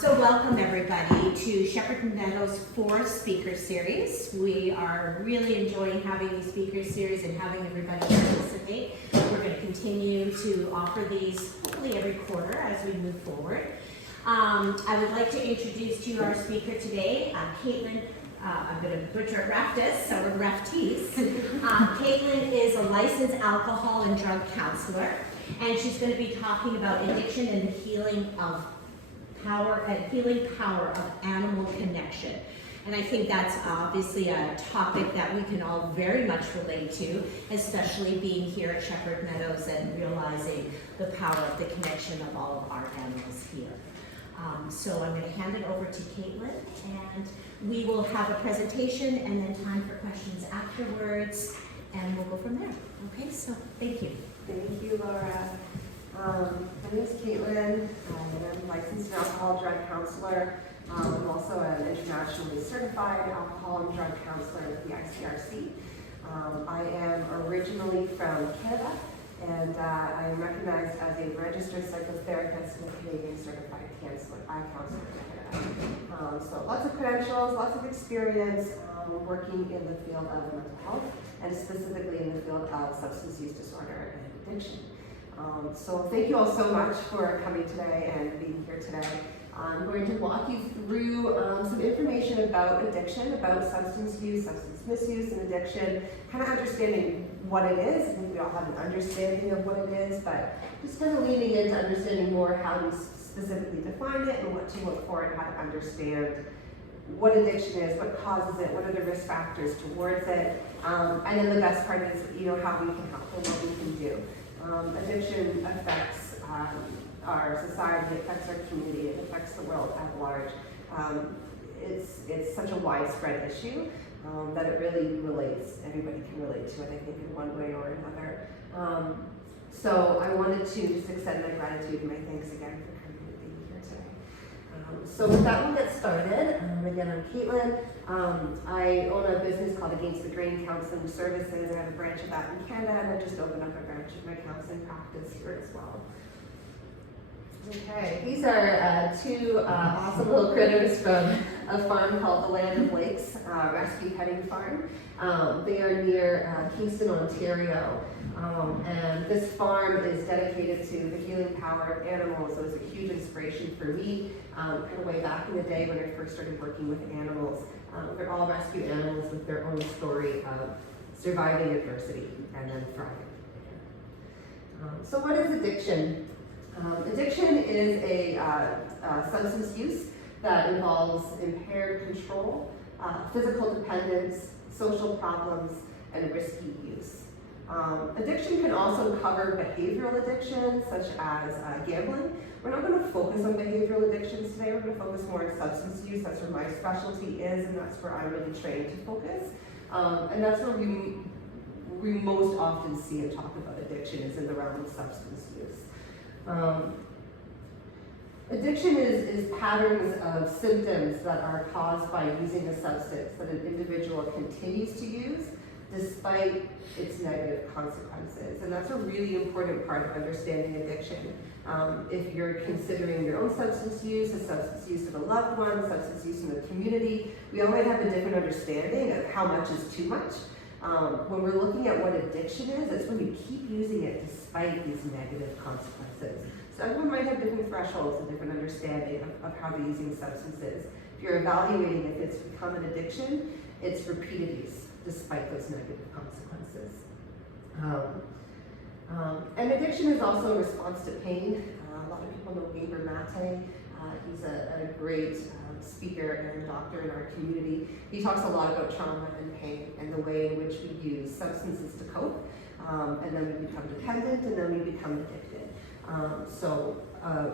So welcome everybody to Shepherd Meadows 4th speaker series. We are really enjoying having these speaker series and having everybody participate. We're going to continue to offer these hopefully every quarter as we move forward. I would like to introduce to you our speaker today, Caitlin. I'm going to butcher it, Raftis, so we're Raftis. Caitlin is a licensed alcohol and drug counselor, and she's going to be talking about addiction and the healing power of animal connection. And I think that's obviously a topic that we can all very much relate to, especially being here at Shepherd Meadows and realizing the power of the connection of all of our animals here. So I'm going to hand it over to Caitlin, and we will have a presentation and then time for questions afterwards, and we'll go from there. Okay, so thank you. Thank you, Laura. My name is Caitlin. I'm a licensed alcohol drug counselor. I'm also an internationally certified alcohol and drug counselor with the ICRC. I am originally from Canada, and I am recognized as a registered psychotherapist and a Canadian certified counselor in Canada. So lots of credentials, lots of experience working in the field of mental health, and specifically in the field of substance use disorder and addiction. So thank you all so much for coming today and being here today. I'm going to walk you through some information about addiction, about substance use, substance misuse, and addiction, kind of understanding what it is. I think we all have an understanding of what it is, but just kind of leaning into understanding more how we specifically define it and what to look for and how to understand what addiction is, what causes it, what are the risk factors towards it, and then the best part is, how we can help and what we can do. Addiction affects our society, it affects our community, it affects the world at large. It's such a widespread issue that it really relates, everybody can relate to it, I think, in one way or another. So I wanted to just extend my gratitude and my thanks again for coming and being here today. So with that, we'll get started. Again, I'm Caitlin. I own a business called Against the Grain Counseling Services. I have a branch of that in Canada, and I just opened up a branch of my counseling practice here as well. Okay, these are two awesome little critters from a farm called the Land of Lakes Rescue Petting Farm. They are near Kingston, Ontario. And this farm is dedicated to the healing power of animals. It was a huge inspiration for me, kind of way back in the day when I first started working with animals. They're all rescue animals with their own story of surviving adversity and then thriving. So what is addiction? Addiction is a substance use that involves impaired control, physical dependence, social problems, and risky use. Addiction can also cover behavioral addictions such as gambling. We're not going to focus on behavioral addictions today, we're going to focus more on substance use. That's where my specialty is, and that's where I'm really trained to focus. And that's where we most often see and talk about addiction is in the realm of substance use. Addiction is patterns of symptoms that are caused by using a substance that an individual continues to use despite its negative consequences. And that's a really important part of understanding addiction. If you're considering your own substance use, the substance use of a loved one, substance use in the community, we all might have a different understanding of how much is too much. When we're looking at what addiction is, it's when you keep using it despite these negative consequences. So everyone might have different thresholds and different understanding of how they're using substances. If you're evaluating if it's become an addiction, it's repeated use despite those negative consequences. And addiction is also a response to pain. A lot of people know Gaber Mate. He's a great speaker and doctor in our community. He talks a lot about trauma and pain and the way in which we use substances to cope, and then we become dependent, and then we become addicted. So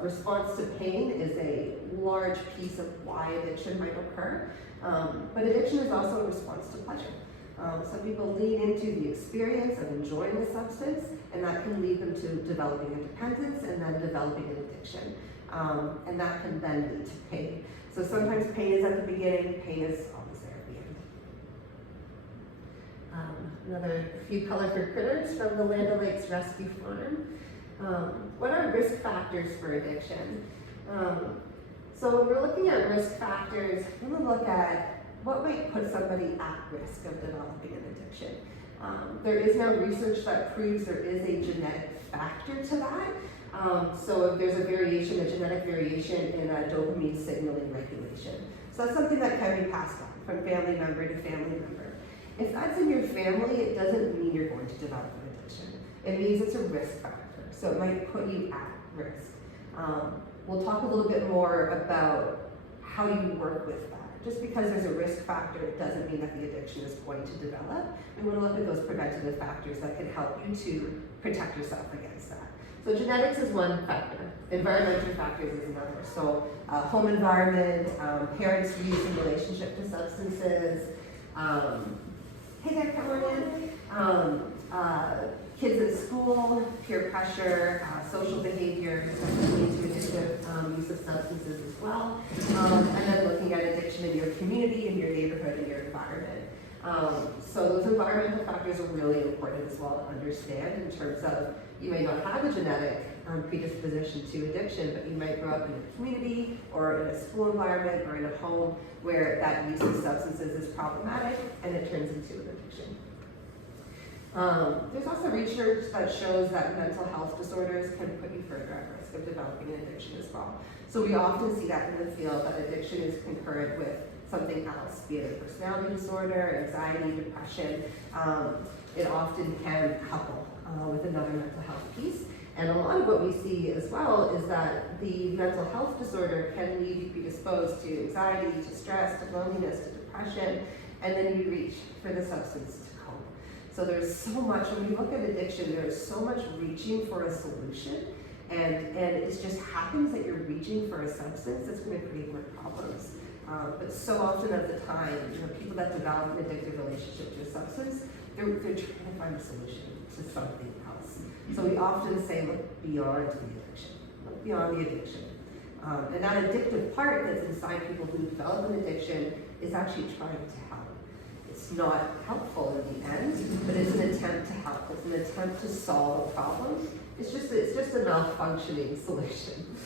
response to pain is a large piece of why addiction might occur, but addiction is also a response to pleasure. Some people lean into the experience of enjoying the substance, and that can lead them to developing a dependence and then developing an addiction. And that can then lead to pain. So sometimes pain is at the beginning, pain is always there at the end. Another few colorful critters from the Land O'Lakes Rescue Farm. What are risk factors for addiction? So when we're looking at risk factors, we're going to look at what might put somebody at risk of developing an addiction. There is now research that proves there is a genetic factor to that. So if there's a variation, a genetic variation in dopamine signaling regulation. So that's something that can be passed on from family member to family member. If that's in your family, it doesn't mean you're going to develop an addiction. It means it's a risk factor, so it might put you at risk. We'll talk a little bit more about how you work with that. Just because there's a risk factor, it doesn't mean that the addiction is going to develop. We want to look at those preventative factors that can help you to protect yourself against that. So genetics is one factor. Environmental factors is another. So home environment, parents' use in relationship to substances, hey there, Cameron. Kids at school, peer pressure, social behavior, leading to addictive use of substances as well. And then looking at addiction in your community, in your neighborhood, in your environment. So those environmental factors are really important as well to understand in terms of you may not have a genetic predisposition to addiction, but you might grow up in a community or in a school environment or in a home where that use of substances is problematic and it turns into an addiction. There's also research that shows that mental health disorders can put you further at risk of developing an addiction as well. So we often see that in the field, that addiction is concurrent with something else, be it a personality disorder, anxiety, depression. It often can couple with another mental health piece. And a lot of what we see as well is that the mental health disorder can leave you predisposed to anxiety, to stress, to loneliness, to depression, and then you reach for the substance to cope. So there's so much, when you look at addiction, there's so much reaching for a solution, and it just happens that you're reaching for a substance that's going to create more problems. But so often of the time, people that develop an addictive relationship to a substance, they're trying to find a solution to something else. So we often say, look beyond the addiction, look beyond the addiction. And that addictive part that's inside people who develop an addiction is actually trying to help. It's not helpful in the end, but it's an attempt to help. It's an attempt to solve a problem. It's just a malfunctioning solution.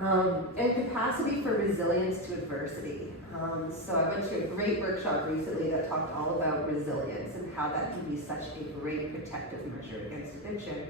And capacity for resilience to adversity. So I went to a great workshop recently that talked all about resilience and how that can be such a great protective measure against addiction,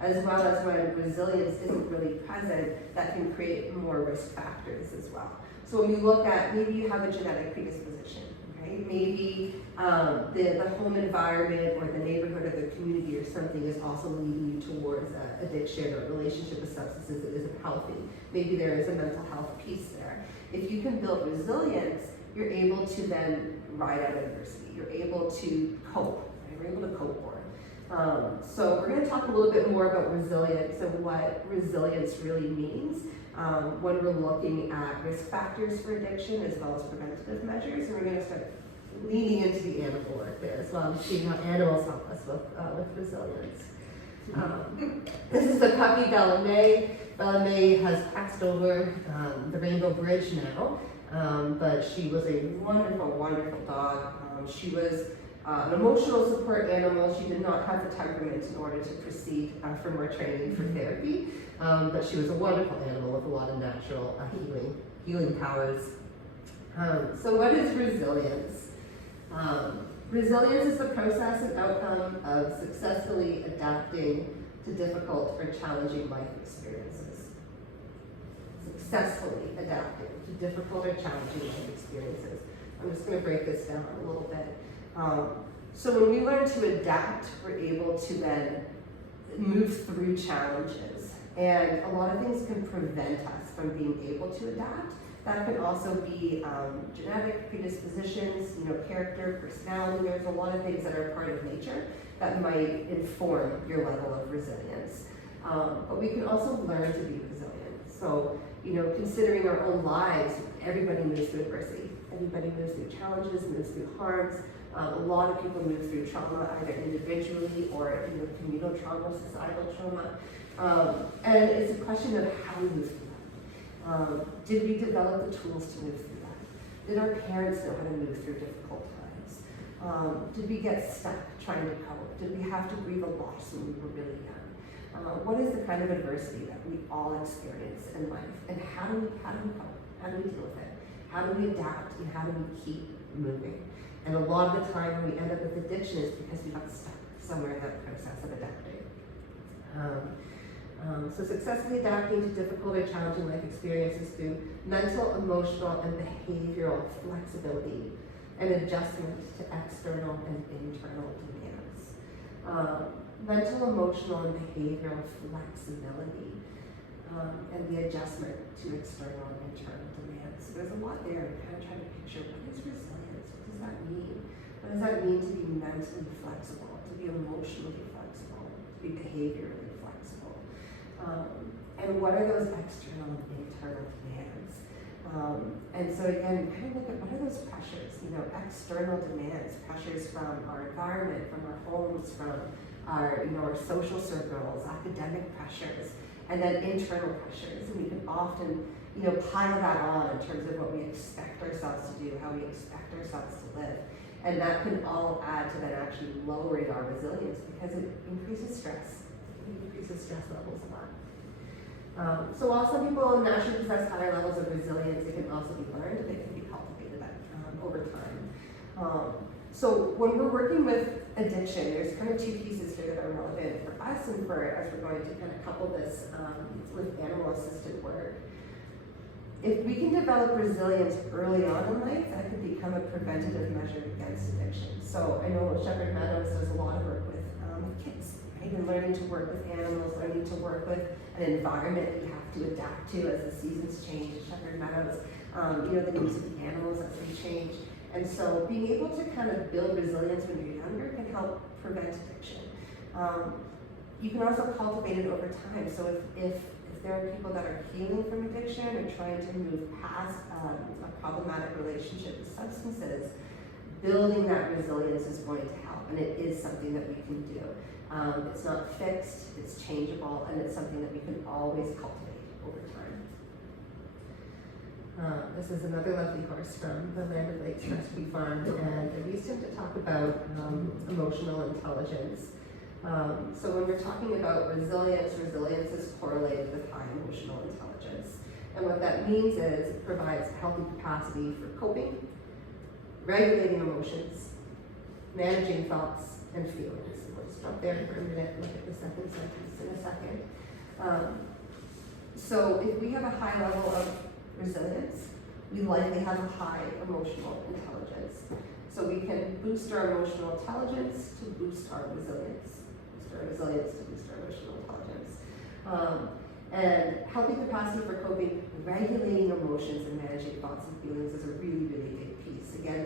as well as when resilience isn't really present, that can create more risk factors as well. So when you look at, maybe you have a genetic predisposition, right? Maybe the home environment or the neighborhood or the community or something is also leading you towards addiction or relationship with substances that isn't healthy. Maybe there is a mental health piece there. If you can build resilience, you're able to then ride out adversity. You're able to cope, right? You're able to cope more. So we're going to talk a little bit more about resilience and what resilience really means when we're looking at risk factors for addiction as well as preventative measures. And we're going to start leaning into the animal work there as well and seeing how animals help us with resilience. This is the puppy Bella May. Bella May has passed over the Rainbow Bridge now, but she was a wonderful, wonderful dog. She was an emotional support animal. She did not have the temperament in order to proceed for more training for therapy, but she was a wonderful animal with a lot of natural healing powers. So what is resilience? Resilience is the process and outcome of successfully adapting to difficult or challenging life experiences. Successfully adapting to difficult or challenging life experiences. I'm just going to break this down a little bit. So when we learn to adapt, we're able to then move through challenges. And a lot of things can prevent us from being able to adapt. That can also be genetic predispositions, character, personality. There's a lot of things that are part of nature that might inform your level of resilience. But we can also learn to be resilient. So, considering our own lives, everybody moves through adversity. Everybody moves through challenges, moves through harms. A lot of people move through trauma, either individually or communal trauma, societal trauma. And it's a question of how we move through that. Did we develop the tools to move through that? Did our parents know how to move through difficult times? Did we get stuck trying to cope? Did we have to grieve a loss when we were really young? What is the kind of adversity that we all experience in life, and how do we cope? How do we deal with it? How do we adapt, and how do we keep moving? And a lot of the time when we end up with addiction is because we got stuck somewhere in that process of adapting. So successfully adapting to difficult or challenging life experiences through mental, emotional, and behavioral flexibility and adjustment to external and internal demands. Mental, emotional, and behavioral flexibility and the adjustment to external and internal demands. So there's a lot there. I'm kind of trying to picture, what is resilience? What does that mean? What does that mean to be mentally flexible, to be emotionally flexible, to be behaviorally flexible? And what are those external and internal demands? And so again, kind of look at what are those pressures, external demands, pressures from our environment, from our homes, from our, our social circles, academic pressures, and then internal pressures. And we can often, pile that on in terms of what we expect ourselves to do, how we expect ourselves to live. And that can all add to then actually lowering our resilience because it increases stress. It increases stress levels a lot. So while some people naturally possess higher levels of resilience, it can also be learned and it can be cultivated over time. So when we're working with addiction, there's kind of two pieces here that are relevant for us and for as we're going to kind of couple this with animal-assisted work. If we can develop resilience early on in life, that could become a preventative measure against addiction. So I know Shepherd Meadows does a lot of work with kids, right? And learning to work with animals, learning to work with an environment that you have to adapt to as the seasons change. Shepherd Meadows, the needs of the animals as they change. And so being able to kind of build resilience when you're younger can help prevent addiction. You can also cultivate it over time. So if there are people that are healing from addiction or trying to move past a problematic relationship with substances, building that resilience is going to help, and it is something that we can do. It's not fixed, it's changeable, and it's something that we can always cultivate over time. This is another lovely horse from the Land of Lakes Rescue Farm, and I used him to talk about emotional intelligence. So when we're talking about resilience is correlated with high emotional intelligence. And what that means is it provides a healthy capacity for coping, regulating emotions, managing thoughts and feelings. We'll just stop there for a minute and look at the second sentence in a second. So if we have a high level of resilience, we likely have a high emotional intelligence. So we can boost our emotional intelligence to boost our resilience. To boost our emotional intelligence. And healthy capacity for coping, regulating emotions and managing thoughts and feelings is a really, really big piece. Again,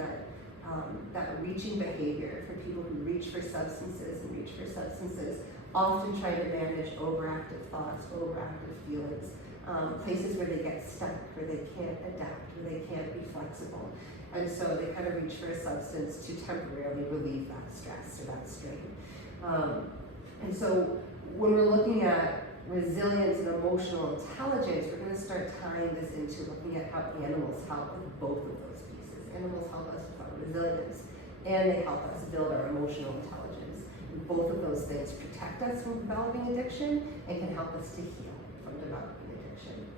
that reaching behavior for people who reach for substances often try to manage overactive thoughts, overactive feelings, places where they get stuck, where they can't adapt, where they can't be flexible. And so they kind of reach for a substance to temporarily relieve that stress or that strain. And so when we're looking at resilience and emotional intelligence, we're going to start tying this into looking at how animals help with both of those pieces. Animals help us with our resilience, and they help us build our emotional intelligence. And both of those things protect us from developing addiction and can help us to heal from developing addiction.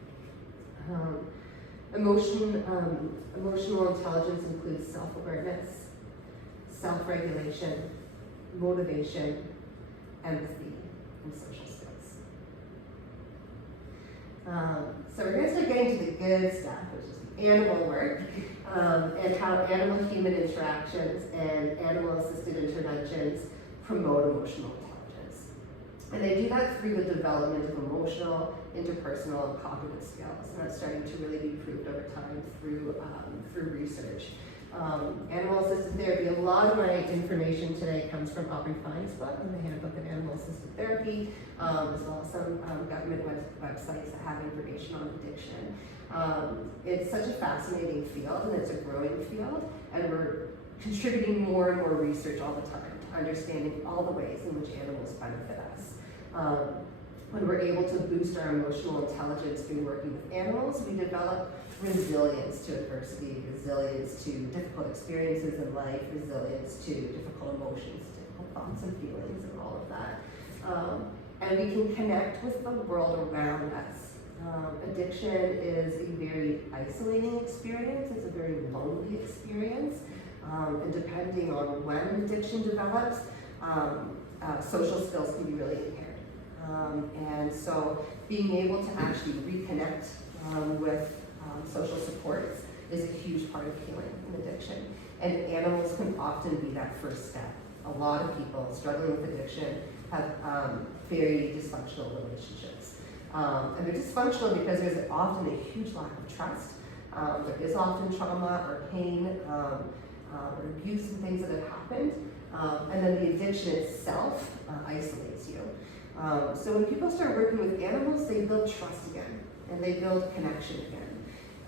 Emotional intelligence includes self-awareness, self-regulation, motivation, empathy, and social skills. So we're going to start getting to the good stuff, which is the animal work, and how animal-human interactions and animal-assisted interventions promote emotional intelligence. And they do that through the development of emotional, interpersonal, and cognitive skills, and that's starting to really be proved over time through research. Animal-assisted therapy, a lot of my information today comes from Aubrey Fine's book in the Handbook of Animal-Assisted Therapy, as well as some government websites that have information on addiction. It's such a fascinating field, and it's a growing field, and we're contributing more and more research all the time to understanding all the ways in which animals benefit us. When we're able to boost our emotional intelligence through working with animals, we develop resilience to adversity, resilience to difficult experiences in life, resilience to difficult emotions, difficult thoughts and feelings, and all of that. and we can connect with the world around us. Addiction is a very isolating experience, it's a very lonely experience, and depending on when addiction develops, social skills can be really impaired. And so being able to actually reconnect with social supports is a huge part of healing in addiction. And animals can often be that first step. A lot of people struggling with addiction have very dysfunctional relationships. And they're dysfunctional because there's often a huge lack of trust. There is often trauma or pain or abuse and things that have happened. And then the addiction itself isolates you. So when people start working with animals, they build trust again, and they build connection again.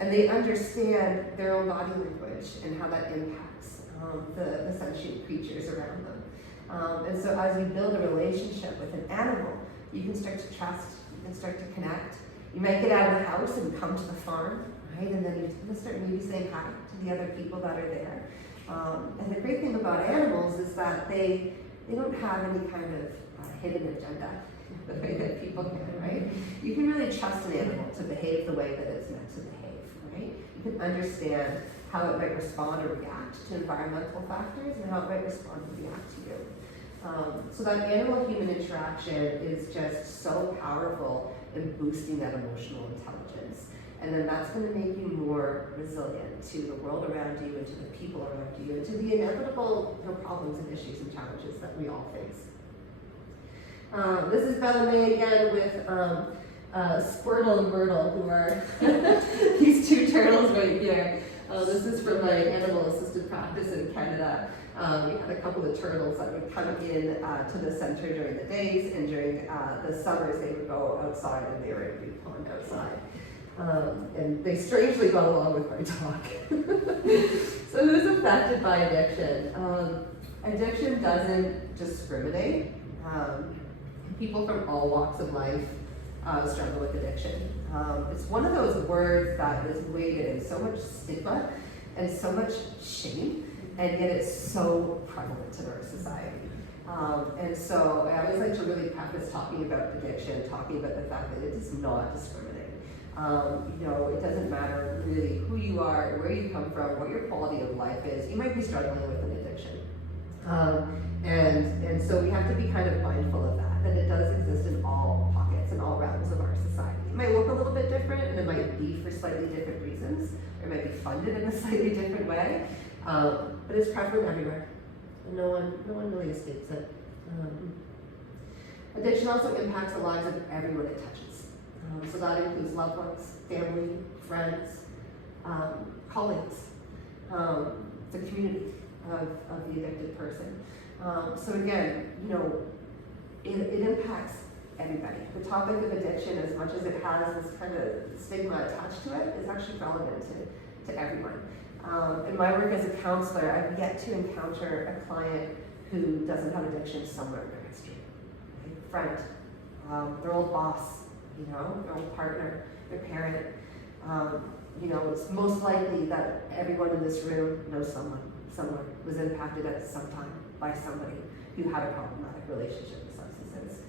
And they understand their own body language and how that impacts the sentient creatures around them. And so as you build a relationship with an animal, you can start to trust, you can start to connect. You might get out of the house and come to the farm, right? And then you can start maybe saying hi to the other people that are there. And the great thing about animals is that they don't have any kind of hidden agenda the way that people can, right? You can really trust an animal to behave the way that it's meant to behave, right? You can understand how it might respond or react to environmental factors and how it might respond and react to you. So that animal-human interaction is just so powerful in boosting that emotional intelligence. And then that's going to make you more resilient to the world around you and to the people around you and to the inevitable problems and issues and challenges that we all face. This is Bella May again with Squirtle and Myrtle, who are these two turtles right here. This is from my animal-assisted practice in Canada. We had a couple of turtles that would come in to the center during the days, and during the summers they would go outside, and they were in a big pond outside. And they strangely got along with my dog. So who's affected by addiction? Addiction doesn't discriminate. People from all walks of life struggle with addiction. It's one of those words that is weighted in so much stigma and so much shame, and yet it's so prevalent in our society. And so I always like to really preface talking about addiction, talking about the fact that it does not discriminate. It doesn't matter really who you are, where you come from, what your quality of life is. You might be struggling with an addiction. And so we have to be kind of mindful of that it does exist in all pockets and all realms of our society. It might look a little bit different, and it might be for slightly different reasons. It might be funded in a slightly different way, but it's prevalent everywhere. And no one really escapes it. Addiction also impacts the lives of everyone it touches. So that includes loved ones, family, friends, colleagues, the community of the addicted person. So again, it impacts everybody. The topic of addiction, as much as it has this kind of stigma attached to it, is actually relevant to everyone. In my work as a counselor, I've yet to encounter a client who doesn't have addiction somewhere in their history. Friend, their old boss, their old partner, their parent. It's most likely that everyone in this room knows someone was impacted at some time by somebody who had a problematic relationship with substances.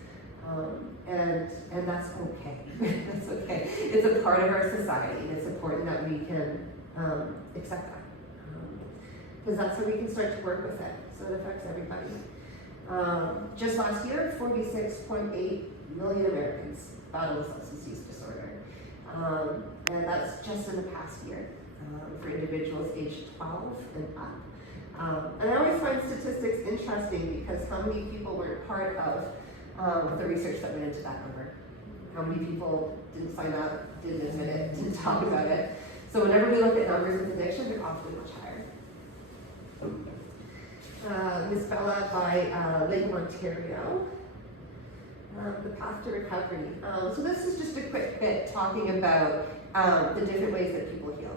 And that's okay. That's okay. It's a part of our society, and it's important that we can accept that. Because that's how we can start to work with it. So it affects everybody. Just last year, 46.8 million Americans battled with substance use disorder. And that's just in the past year for individuals aged 12 and up. And I always find statistics interesting because how many people were part of the research that went into that number? How many people didn't sign up, didn't admit it, didn't talk about it? So whenever we look at numbers with addiction, they're often much higher. Miss Bella by Lake Ontario. The path to recovery. So this is just a quick bit talking about the different ways that people heal.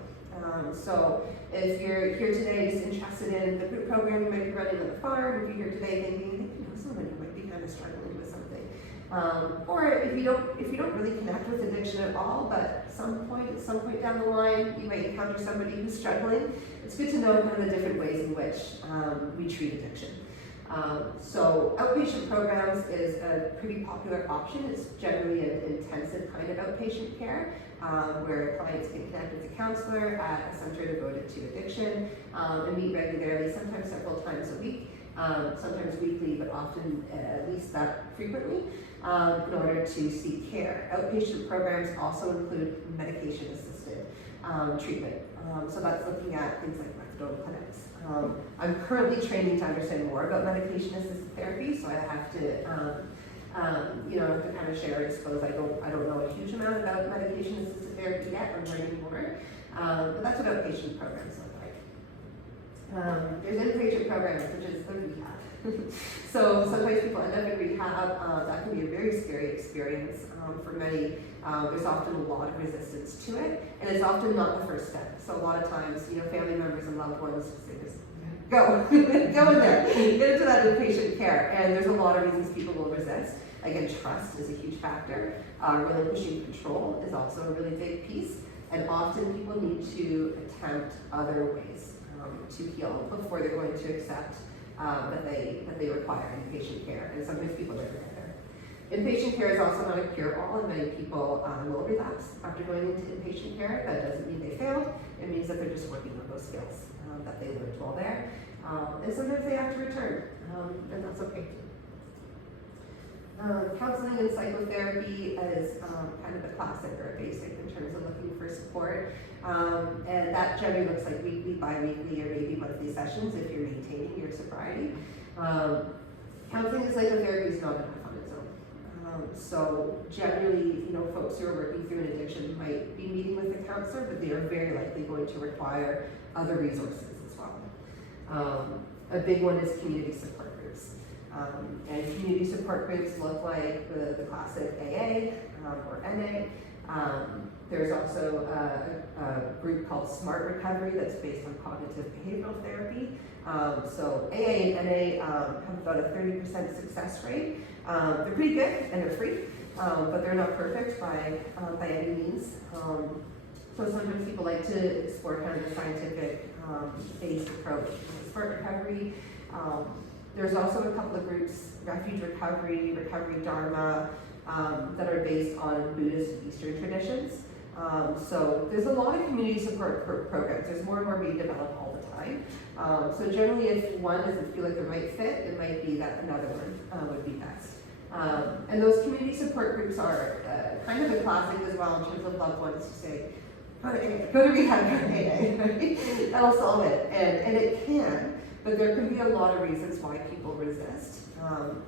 So if you're here today just interested in the group program you might be running on the farm, if you're here today thinking, someone who might be kind of struggling with something. Or if you don't really connect with addiction at all, but at some point down the line, you might encounter somebody who's struggling. It's good to know kind of the different ways in which we treat addiction. So outpatient programs is a pretty popular option. It's generally an intensive kind of outpatient care where clients can connect with a counselor at a center devoted to addiction and meet regularly, sometimes several times a week, sometimes weekly, but often at least that frequently in order to seek care. Outpatient programs also include medication-assisted treatment. So that's looking at things like methadone clinics. I'm currently training to understand more about medication-assisted therapy, so I have to, have to kind of share and expose. I don't know a huge amount about medication-assisted therapy yet. I'm learning more, but that's what outpatient programs look like. There's inpatient programs, which is the rehab. So sometimes people end up in rehab. That can be a very scary experience for many. There's often a lot of resistance to it, and it's often not the first step. So a lot of times, family members and loved ones say this, go in there, get into that inpatient care. And there's a lot of reasons people will resist. Again, trust is a huge factor. Relinquishing control is also a really big piece. And often people need to attempt other ways to heal before they're going to accept that they require inpatient care. And sometimes people don't get there. Inpatient care is also not a cure-all, and many people will relapse after going into inpatient care. That doesn't mean they failed. It means that they're just working on those skills that they learned while there. And sometimes they have to return, and that's okay too. Counseling and psychotherapy is kind of the classic or basic in terms of looking for support. And that generally looks like weekly, bi-weekly, or maybe monthly sessions if you're maintaining your sobriety. Counseling and psychotherapy is not enough on its own. So generally, folks who are working through an addiction might be meeting with a counselor, but they are very likely going to require other resources as well. A big one is community support groups. And community support groups look like the classic AA or NA. There's also a group called Smart Recovery that's based on cognitive behavioral therapy. So AA and NA have about a 30% success rate. They're pretty good and they're free, but they're not perfect by any means. So sometimes people like to explore kind of the scientific based approach. Smart Recovery. There's also a couple of groups, Refuge Recovery, Recovery Dharma, that are based on Buddhist and Eastern traditions. So there's a lot of community support programs. There's more and more being developed all the time. So generally, if one doesn't feel like the right fit, it might be that another one would be best. And those community support groups are kind of a classic as well in terms of loved ones who say, go to rehab, go to AA, right? That'll solve it. And it can. But there can be a lot of reasons why people resist.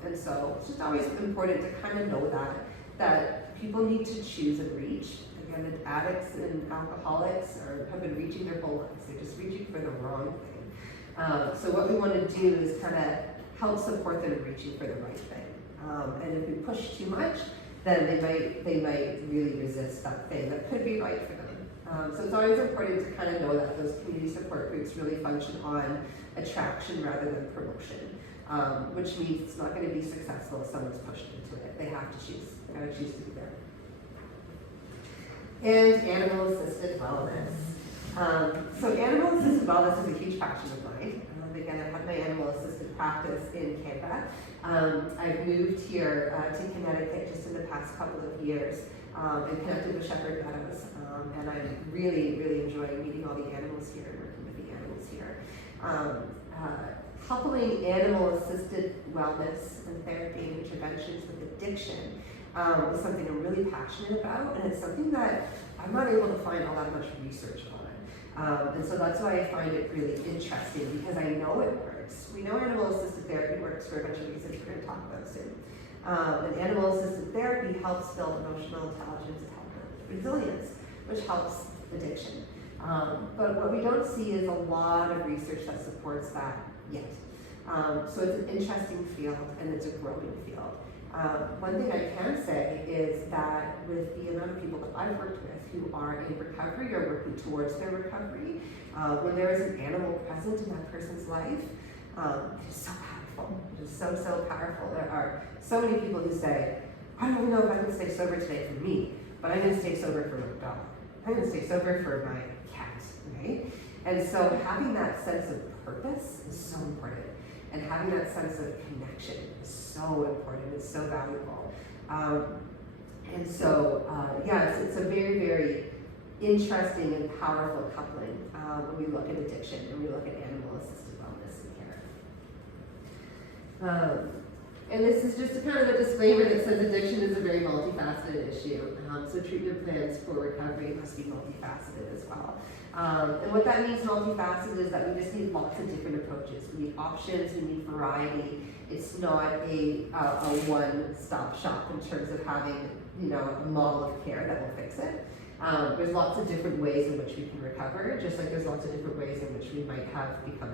And so it's just always important to kind of know that people need to choose and reach. Again, addicts and alcoholics have been reaching their whole lives. They're just reaching for the wrong thing. So what we want to do is kind of help support them in reaching for the right thing. And if we push too much, then they might really resist that thing that could be right for them. So it's always important to kind of know that those community support groups really function on attraction rather than promotion, which means it's not going to be successful if someone's pushed into it. They have to choose. They got to choose to be there. And animal-assisted wellness. So animal-assisted wellness is a huge passion of mine. Again, I've had my animal-assisted practice in Canada. I've moved here to Connecticut just in the past couple of years and connected with Shepherd Meadows. And I'm really, really enjoying meeting all the animals here and working with the animals here. Coupling animal-assisted wellness and therapy and interventions with addiction is something I'm really passionate about, and it's something that I'm not able to find all that much research on. And so that's why I find it really interesting, because I know it works. We know animal-assisted therapy works for a bunch of reasons we're going to talk about soon. And animal-assisted therapy helps build emotional intelligence, it helps build resilience, which helps addiction. But what we don't see is a lot of research that supports that yet. So it's an interesting field and it's a growing field. One thing I can say is that with the amount of people that I've worked with who are in recovery or working towards their recovery, when there is an animal present in that person's life, it is so powerful. It is so, so powerful. There are so many people who say, I don't even know if I can stay sober today for me, but I'm going to stay sober for my dog. I'm going to stay sober for my cat, right? And so having that sense of purpose is so important. And having that sense of connection is so important, it's so valuable. It's a very, very interesting and powerful coupling when we look at addiction and we look at animal-assisted wellness and care. And this is just a kind of a disclaimer that says addiction is a very multifaceted issue. So treatment plans for recovery must be multifaceted as well. And what that means multifaceted is that we just need lots of different approaches. We need options, we need variety. It's not a one-stop shop in terms of having, a model of care that will fix it. There's lots of different ways in which we can recover, just like there's lots of different ways in which we might have become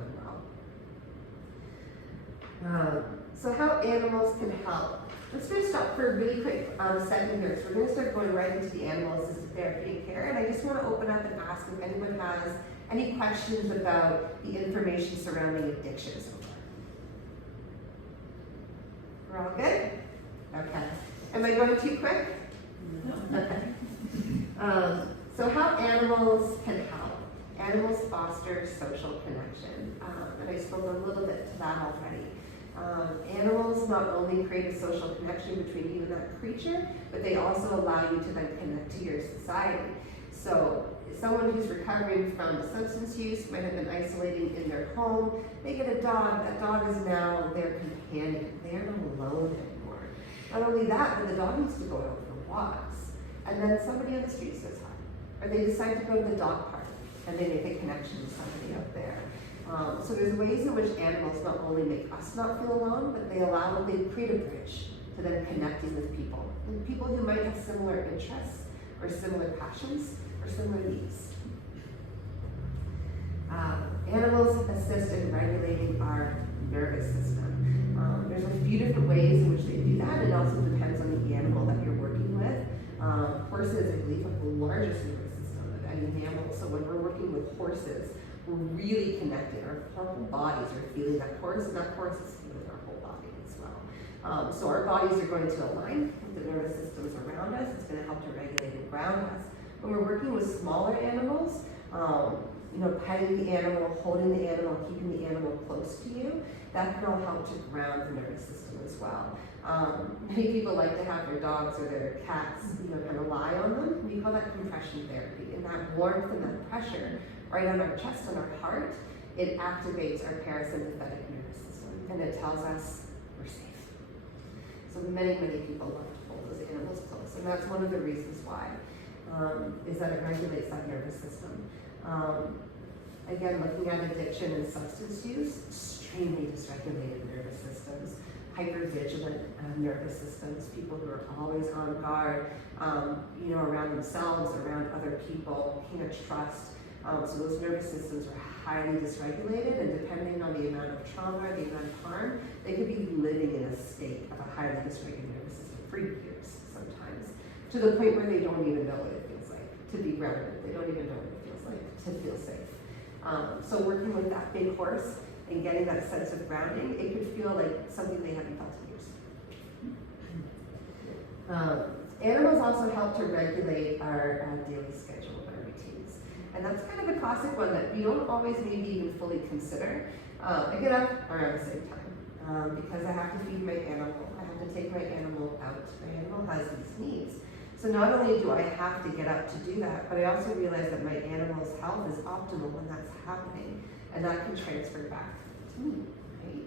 unwell. So how animals can help. Let's just stop for a really quick second here. So we're going to start going right into the animal-assisted therapy and care, and I just want to open up and ask if anyone has any questions about the information surrounding addiction so far. We're all good? Okay. Am I going too quick? No. Okay. So how animals can help. Animals foster social connection, and I spoke a little bit to that already. Animals not only create a social connection between you and that creature, but they also allow you to then connect to your society. So someone who's recovering from substance use might have been isolating in their home. They get a dog. That dog is now their companion. They are not alone anymore. Not only that, but the dog needs to go out for walks. And then somebody on the street says hi. Or they decide to go to the dog park and they make a connection with somebody out there. So there's ways in which animals not only make us not feel alone, but they create a bridge to them connecting with people. And people who might have similar interests or similar passions or similar needs. Animals assist in regulating our nervous system. There's a few different ways in which they do that. It also depends on the animal that you're working with. Horses, I believe, have the largest nervous system of any mammal. So when we're working with horses, we're really connected. Our whole bodies are feeling that horse, and that horse is feeling our whole body as well. So our bodies are going to align with the nervous systems around us. It's going to help to regulate and ground us. When we're working with smaller animals, petting the animal, holding the animal, keeping the animal close to you, that can all help to ground the nervous system as well. Many people like to have their dogs or their cats, kind of lie on them. We call that compression therapy, and that warmth and that pressure right on our chest and our heart, it activates our parasympathetic nervous system, and it tells us we're safe. So many, many people love to hold those animals close, and that's one of the reasons why, is that it regulates that nervous system. Again, looking at addiction and substance use, extremely dysregulated nervous systems, hypervigilant nervous systems, people who are always on guard, around themselves, around other people, can't trust. So those nervous systems are highly dysregulated, and depending on the amount of trauma, the amount of harm, they could be living in a state of a highly dysregulated nervous system for years sometimes, to the point where they don't even know what it feels like to be grounded. They don't even know what it feels like to feel safe. So working with that big horse and getting that sense of grounding, it could feel like something they haven't felt in years. Animals also help to regulate our daily schedule and our routines. And that's kind of a classic one that we don't always maybe even fully consider. I get up around the same time because I have to feed my animal. I have to take my animal out. My animal has these needs. So not only do I have to get up to do that, but I also realize that my animal's health is optimal when that's happening, and that can transfer back to me, right?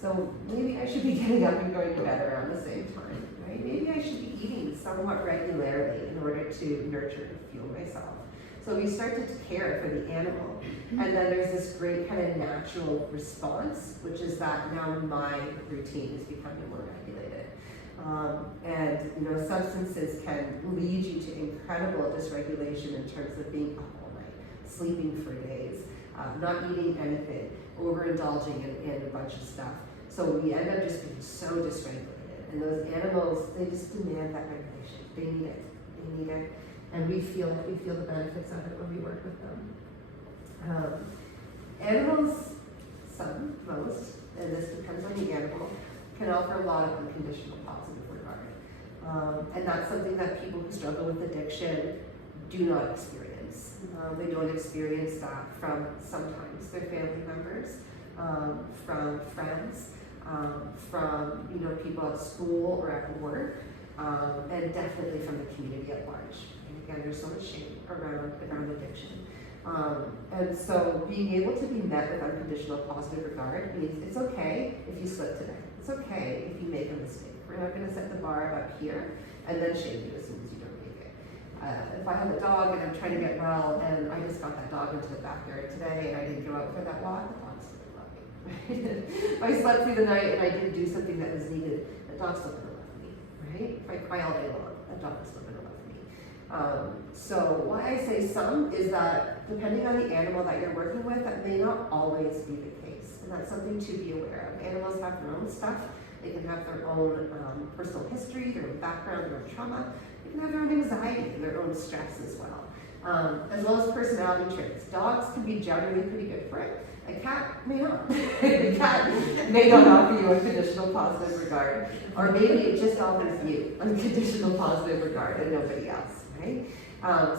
So maybe I should be getting up and going to bed around the same time, right? Maybe I should be eating somewhat regularly in order to nurture and fuel myself. So we start to care for the animal, and then there's this great kind of natural response, which is that now my routine is becoming more regulated. Substances can lead you to incredible dysregulation in terms of being up all night, sleeping for days, not eating anything, overindulging in a bunch of stuff. So we end up just being so dysregulated. And those animals, they just demand that regulation. They need it. They need it. And we feel it. We feel the benefits of it when we work with them. Animals, some, most, and this depends on the animal, can offer a lot of unconditional positive regard. And that's something that people who struggle with addiction do not experience. They don't experience that from sometimes their family members, from friends, from people at school or at work, and definitely from the community at large. And again, there's so much shame around addiction. And so being able to be met with unconditional positive regard means it's okay if you slip today. It's okay if you make a mistake. We're not going to set the bar up here and then shame you as soon as you don't make it. If I have a dog and I'm trying to get well and I just got that dog into the backyard today and I didn't go out for that walk, the dog's still going to love me. If I slept through the night and I didn't do something that was needed, the dog's still going to love me, right? If I cry all day long, that dog is still going to love me. So why I say some is that depending on the animal that you're working with, that may not always be the case. And that's something to be aware of. Animals have their own stuff. They can have their own personal history, their own background, their own trauma. They can have their own anxiety and their own stress as well. As well as personality traits. Dogs can be generally pretty good for it. A cat may not. A cat may not offer you unconditional positive regard. Or maybe it just offers you unconditional positive regard and nobody else, right?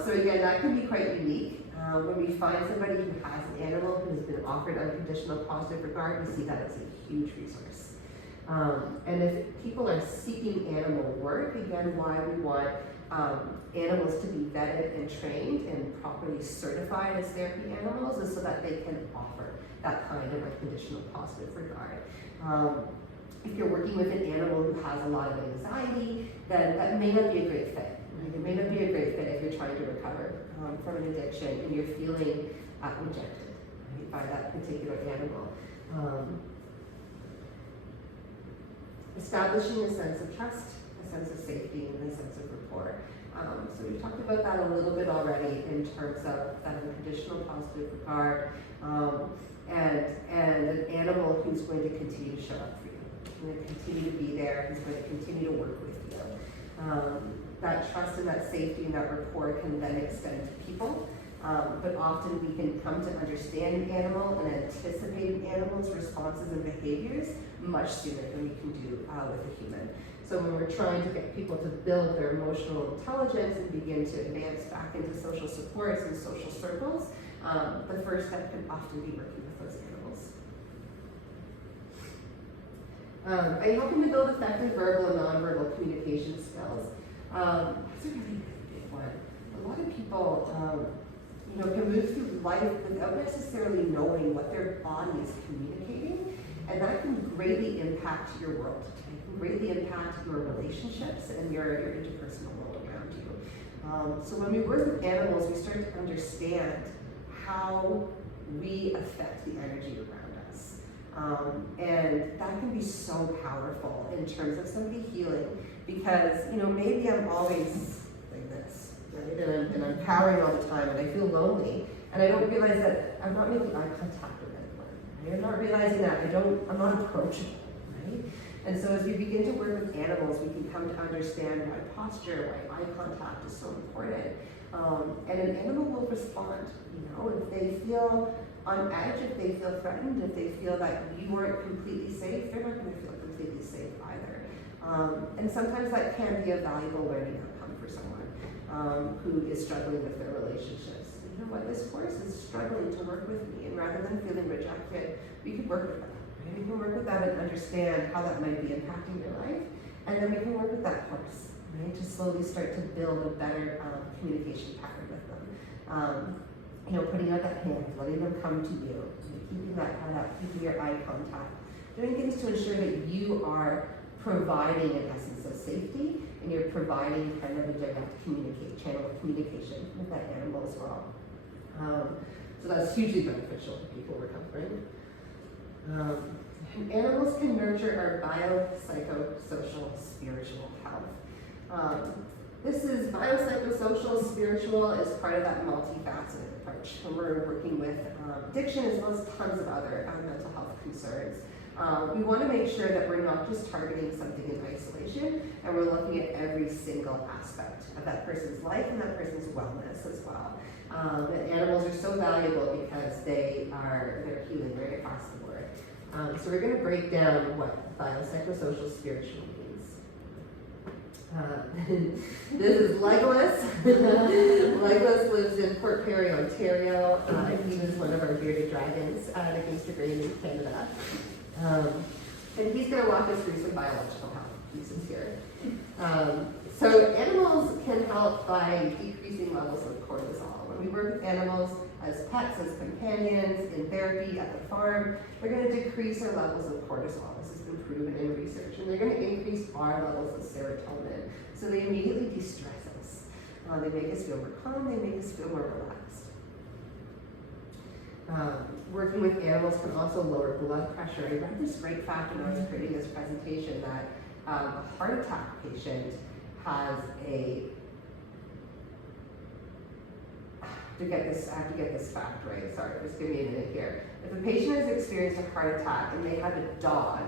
So again, that can be quite unique. When we find somebody who has an animal who has been offered unconditional positive regard, we see that as a huge resource. And if people are seeking animal work, again, why we want animals to be vetted and trained and properly certified as therapy animals is so that they can offer that kind of unconditional positive regard. If you're working with an animal who has a lot of anxiety, then that may not be a great fit. Right? It may not be a great fit if you're trying to recover from an addiction and you're feeling rejected, right, by that particular animal. Establishing a sense of trust, a sense of safety, and a sense of rapport. So we've talked about that a little bit already in terms of that unconditional positive regard, and an animal who's going to continue to show up for you, who's going to continue to be there, who's going to continue to work with you. That trust and that safety and that rapport can then extend to people. But often we can come to understand an animal and anticipate an animal's responses and behaviors much sooner than we can do with a human. So when we're trying to get people to build their emotional intelligence and begin to advance back into social supports and social circles, the first step can often be working with those animals. By helping to build effective verbal and nonverbal communication skills, that's a really big one. A lot of people can move through life without necessarily knowing what their body is communicating, and that can greatly impact your world. It can greatly impact your relationships and your interpersonal world around you. So when we work with animals, we start to understand how we affect the energy around us. And that can be so powerful in terms of somebody healing, because maybe I'm always like this, right? And I'm powering all the time and I feel lonely, and I don't realize that I'm not making eye contact with anyone. Right? I'm not realizing that I'm not approachable, right? And so as we begin to work with animals, we can come to understand why posture, why eye contact is so important. And an animal will respond, if they feel on edge, if they feel threatened, if they feel that you aren't completely safe, they're not going to feel completely safe either. And sometimes that can be a valuable learning outcome for someone who is struggling with their relationships. You know what, this horse is struggling to work with me, and rather than feeling rejected, we could work with that. Right? We can work with that and understand how that might be impacting your life, and then we can work with that horse, right, to slowly start to build a better communication pattern with them. Putting out that hand, letting them come to you, keeping that head up, keeping your eye contact, doing things to ensure that you are providing an essence of safety, and you're providing kind of a direct channel of communication with that animal as well. So that's hugely beneficial to people recovering. Animals can nurture our biopsychosocial spiritual health. This is biopsychosocial spiritual is part of that multifaceted approach when we're working with addiction as well as tons of other mental health concerns. We want to make sure that we're not just targeting something in isolation, and we're looking at every single aspect of that person's life and that person's wellness as well. And animals are so valuable because they're healing right across the board. So we're going to break down what biopsychosocial spiritual means. This is Legolas. Legolas lives in Port Perry, Ontario. He was one of our bearded dragons at Against the Grain in Canada. And he's going to walk us through some biological health pieces here. So animals can help by decreasing levels of cortisol. When we work with animals as pets, as companions, in therapy, at the farm, they're going to decrease our levels of cortisol. This has been proven in research. And they're going to increase our levels of serotonin. So they immediately de-stress us. They make us feel more calm, they make us feel more relaxed. Working with animals can also lower blood pressure. I read this great fact when I was creating this presentation that a heart attack patient has I have to get this fact right. Sorry, just give me a minute here. If a patient has experienced a heart attack and they have a dog,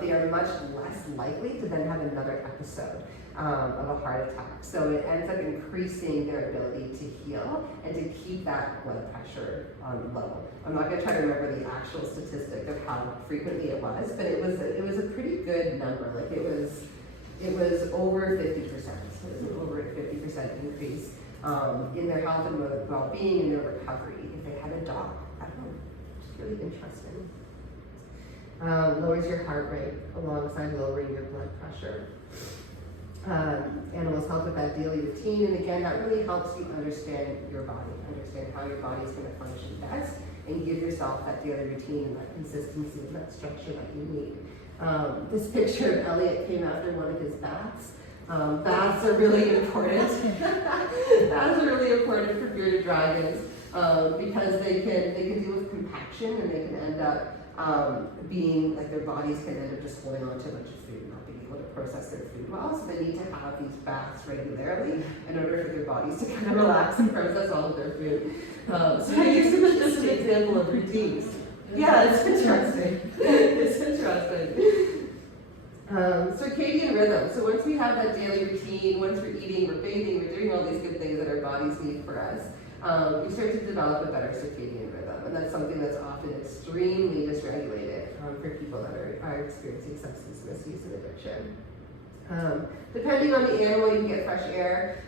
they are much less likely to then have another episode of a heart attack. So it ends up increasing their ability to heal and to keep that blood pressure low. I'm not going to try to remember the actual statistic of how frequently it was, but it was a pretty good number. Like it was over 50%. It was an over 50% increase in their health and well-being and their recovery if they had a dog at home. It's really interesting. Lowers your heart rate alongside lowering your blood pressure. Animals help with that daily routine, and again, that really helps you understand your body, understand how your body is going to function best, and give yourself that daily routine and that consistency and that structure that you need. This picture of Elliot came after one of his baths. Baths are really important. Baths are really important for bearded dragons because they can deal with compaction, and they can end up being like their bodies can end up just holding on to a bunch of food, not being able to process their food well. So they need to have these baths regularly in order for their bodies to kind of relax and process all of their food. So I use them as just an example of routines. Yeah, it's interesting. It's interesting. Circadian rhythm. So once we have that daily routine, once we're eating, we're bathing, we're doing all these good things that our bodies need for us, we start to develop a better circadian rhythm. And that's something that's often extremely dysregulated for people that are experiencing substance misuse and addiction. Depending on the animal, you can get fresh air.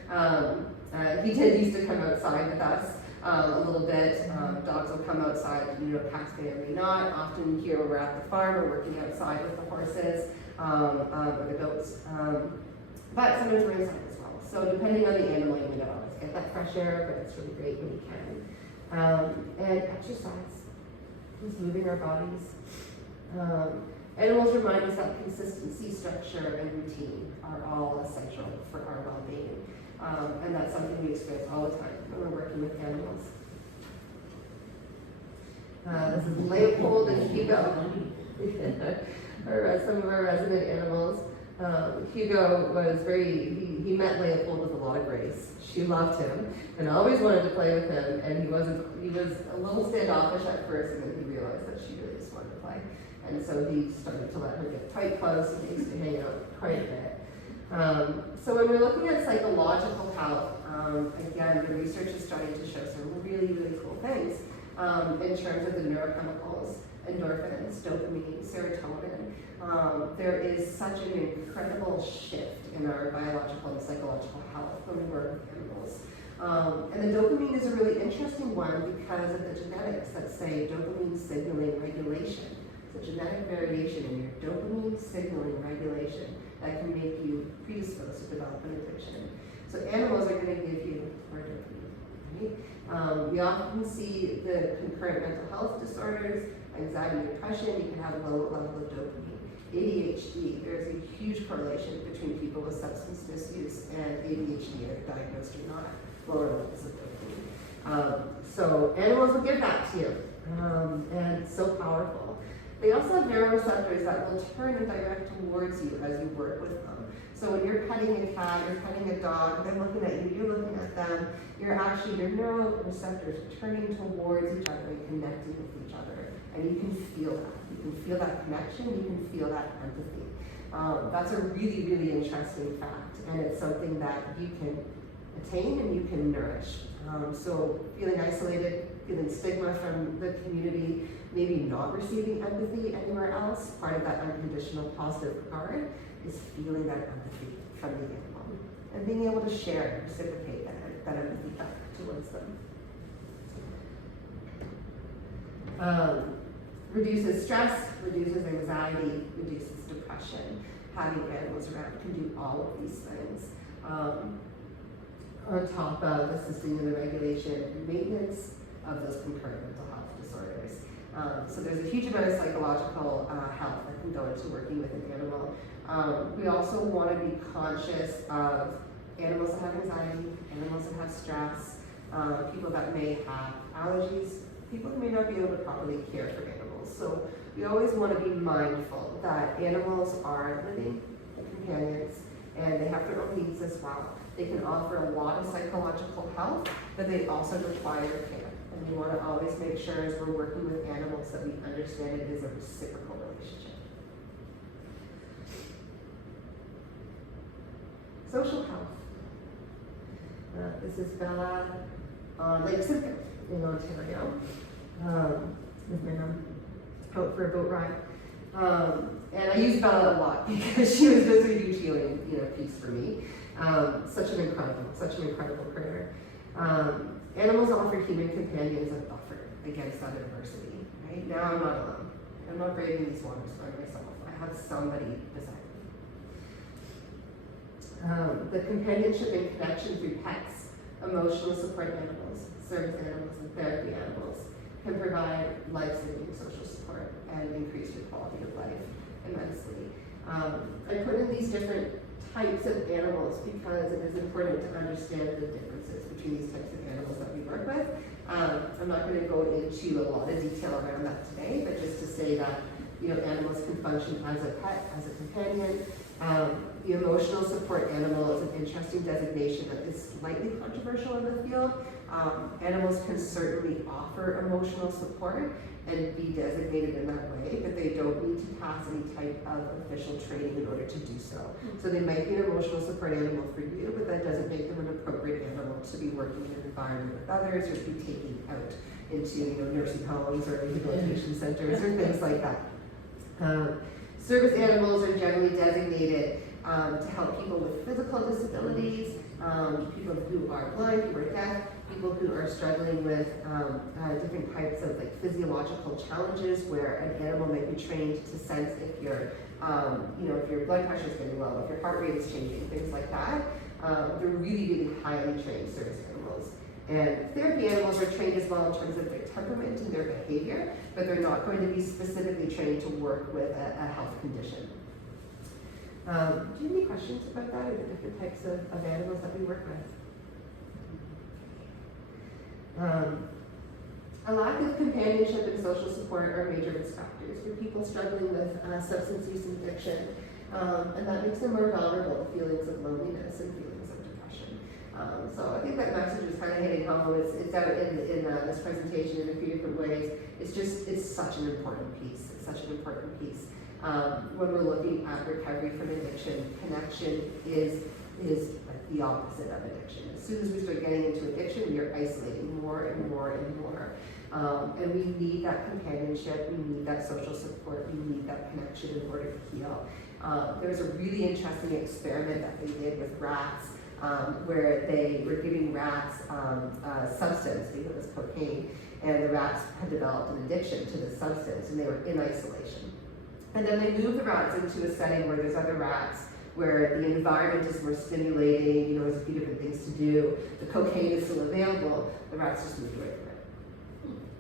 He used to come outside with us a little bit. Dogs will come outside, cats may or may not. Often here when we're at the farm, we're working outside with the horses or the goats. But sometimes we're inside as well. So depending on the animal, you may not always get that fresh air, but it's really great when you can. And exercise, just moving our bodies. Animals remind us that consistency, structure, and routine are all essential for our well-being. And that's something we experience all the time when we're working with animals. This is Leopold and Hugo, some of our resident animals. Hugo was he met Leopold with a lot of grace. She loved him and always wanted to play with him, and he was a little standoffish at first, and then he realized that she really just wanted to play. And so he started to let her get quite close, and they used to hang out quite a bit. So when we're looking at psychological health, again, the research is starting to show some really, really cool things in terms of the neurochemicals, endorphins, dopamine, serotonin. There is such an incredible shift in our biological and psychological health when we work with animals. And the dopamine is a really interesting one because of the genetics that say dopamine signaling regulation. It's a genetic variation in your dopamine signaling regulation that can make you predisposed to develop an addiction. So animals are going to give you more dopamine, right? We often see the concurrent mental health disorders, anxiety, depression. You can have a low level of dopamine. ADHD, there's a huge correlation between people with substance misuse and ADHD, either diagnosed or not, lower levels of dopamine. So animals will give that to you, and it's so powerful. They also have neuroreceptors that will turn and direct towards you as you work with them. So when you're petting a cat, you're petting a dog, they're looking at you, you're looking at them, your neuroreceptors are turning towards each other and connecting with each other. And you can feel that. You can feel that connection, you can feel that empathy. That's a really, really interesting fact, and it's something that you can attain and you can nourish. So feeling isolated, feeling stigma from the community, maybe not receiving empathy anywhere else, part of that unconditional positive regard is feeling that empathy from the animal, and being able to share, reciprocate that empathy back towards them. Reduces stress, reduces anxiety, reduces depression. Having animals around can do all of these things. On top of assisting in the regulation and maintenance of those concurrent mental health disorders. So there's a huge amount of psychological health that can go into working with an animal. We also want to be conscious of animals that have anxiety, animals that have stress, people that may have allergies, people who may not be able to properly care for animals. So we always want to be mindful that animals are living companions and they have their own needs as well. They can offer a lot of psychological health, but they also require care. And we want to always make sure as we're working with animals that we understand it is a reciprocal relationship. Social health. This is Bella on Lake Simcoe in Ontario. With my mom out for a boat ride. And I use Bella a lot because she was just a huge healing, piece for me. Such an incredible critter. Animals offer human companions a buffer against that adversity, right? Now I'm not alone. I'm not braving these waters by myself. I have somebody beside me. The companionship and connection through pets, emotional support animals, service animals, and therapy animals can provide life-saving social support and increase your quality of life immensely. I put in these different types of animals because it is important to understand the differences between these types of animals that we work with. I'm not going to go into a lot of detail around that today, but just to say that animals can function as a pet, as a companion. The emotional support animal is an interesting designation that is slightly controversial in the field. Animals can certainly offer emotional support and be designated in that way, but they don't need to pass any type of official training in order to do so. So they might be an emotional support animal for you, but that doesn't make them an appropriate animal to be working in an environment with others or to be taking out into nursing homes or rehabilitation centers or things like that. Service animals are generally designated to help people with physical disabilities, people who are blind, who are deaf, people who are struggling with different types of physiological challenges where an animal may be trained to sense if your blood pressure is getting low, if your heart rate is changing, things like that. They're really, really highly trained service animals. And therapy animals are trained as well in terms of their temperament and their behavior, but they're not going to be specifically trained to work with a health condition. Do you have any questions about that or the different types of animals that we work with? A lack of companionship and social support are major risk factors for people struggling with substance use and addiction, and that makes them more vulnerable to feelings of loneliness and feelings of depression. So I think that message is kind of hitting home. It's out in this presentation in a few different ways. It's such an important piece. It's such an important piece. When we're looking at recovery from addiction, connection is like the opposite of addiction. As soon as we start getting into addiction, we are isolating more and more and more. And we need that companionship, we need that social support, we need that connection in order to heal. There was a really interesting experiment that they did with rats where they were giving rats substance, I think it was cocaine, and the rats had developed an addiction to this substance and they were in isolation. And then they moved the rats into a setting where there's other rats, where the environment is more stimulating, there's a few different things to do. The cocaine is still available, the rats just moved away from it.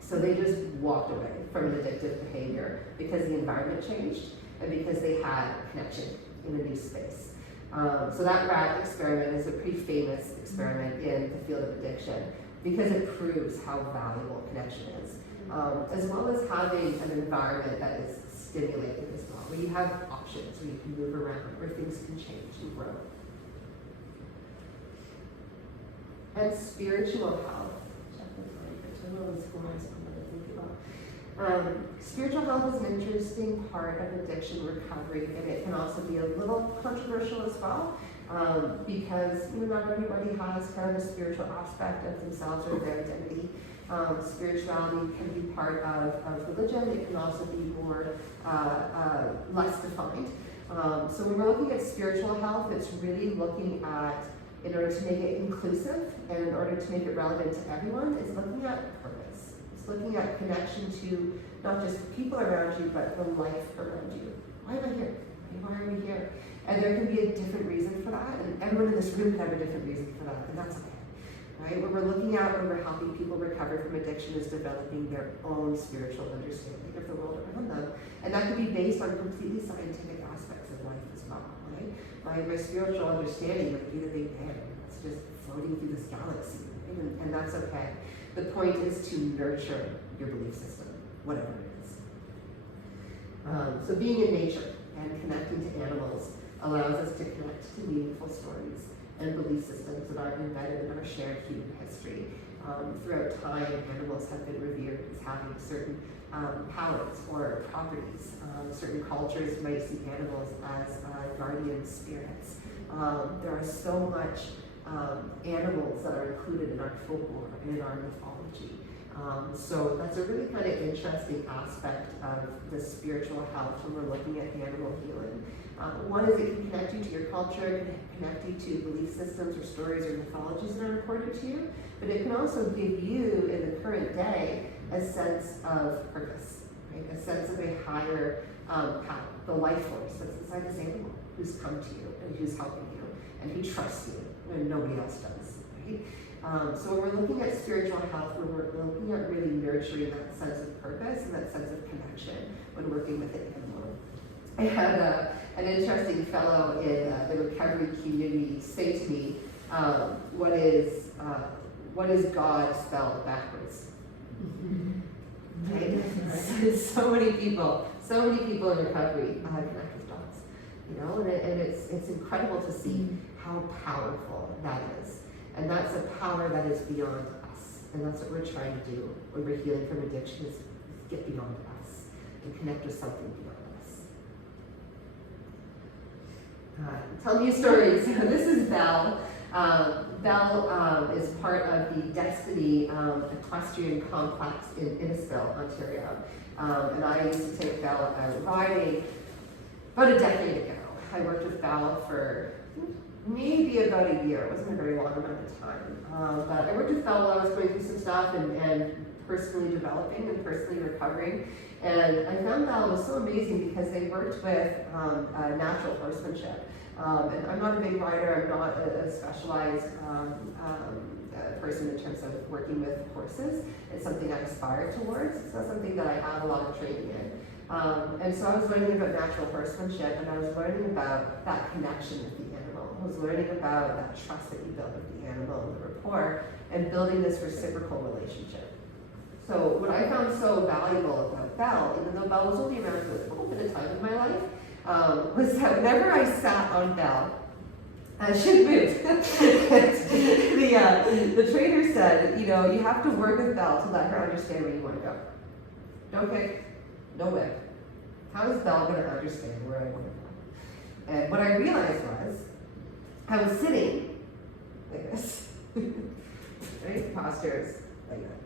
So they just walked away from an addictive behavior because the environment changed and because they had a connection in a new space. So that rat experiment is a pretty famous experiment in the field of addiction because it proves how valuable connection is, as well as having an environment that is stimulated as well, where you have options, where you can move around, where things can change and grow. And spiritual health. Spiritual health is an interesting part of addiction recovery, and it can also be a little controversial as well, because not everybody has kind of a spiritual aspect of themselves or their identity. Spirituality can be part of religion. It can also be more less defined. So when we're looking at spiritual health, it's really looking at, in order to make it inclusive and in order to make it relevant to everyone, it's looking at purpose. It's looking at connection to not just the people around you, but the life around you. Why am I here? Why are we here? And there can be a different reason for that, and everyone in this room can have a different reason for that, and that's okay. Right? What we're looking at when we're helping people recover from addiction is developing their own spiritual understanding of the world around them. And that can be based on completely scientific aspects of life as well, right? My spiritual understanding might be the Big Bang. It's just floating through this galaxy, right? And that's okay. The point is to nurture your belief system, whatever it is. So being in nature and connecting to animals allows us to connect to meaningful stories and belief systems that are embedded in our shared human history. Throughout time, animals have been revered as having certain powers or properties. Certain cultures might see animals as guardian spirits. There are so much animals that are included in our folklore and in our mythology. So that's a really kind of interesting aspect of the spiritual health when we're looking at animal healing. One is it can connect you to your culture, it can connect you to belief systems or stories or mythologies that are important to you, but it can also give you, in the current day, a sense of purpose, right? A sense of a higher power, the life force that's inside this animal who's come to you and who's helping you and who trusts you when nobody else does, right? So when we're looking at spiritual health, we're looking at really nurturing that sense of purpose and that sense of connection when working with an animal. I had an interesting fellow in the recovery community say to me, what is God spelled backwards? Right? So many people in recovery connect with dogs, you know, and it's incredible to see how powerful that is. And that's a power that is beyond us. And that's what we're trying to do when we're healing from addiction, is get beyond us and connect with something beyond us. Tell me stories. This is Belle. Belle is part of the Destiny Equestrian Complex in Innisfil, Ontario. And I used to take Belle riding about a decade ago. I worked with Belle for maybe about a year. It wasn't a very long amount of time. But I worked with Belle while I was going through some stuff and personally developing and personally recovering. And I found Belle was so amazing because they worked with natural horsemanship. And I'm not a big rider, I'm not a specialized person in terms of working with horses. It's something I aspire towards. It's not something that I have a lot of training in. And so I was learning about natural horsemanship, and I was learning about that connection with the animal. I was learning about that trust that you build with the animal and the rapport, and building this reciprocal relationship. So what I found so valuable about Belle, even though Belle was only around for a little bit of time in my life, was that whenever I sat on Belle, she moved. The trainer said, you know, you have to work with Belle to let her understand where you want to go. No kick, no whip. How is Belle going to understand where I want to go? And what I realized was, I was sitting like this, right? Postures like that.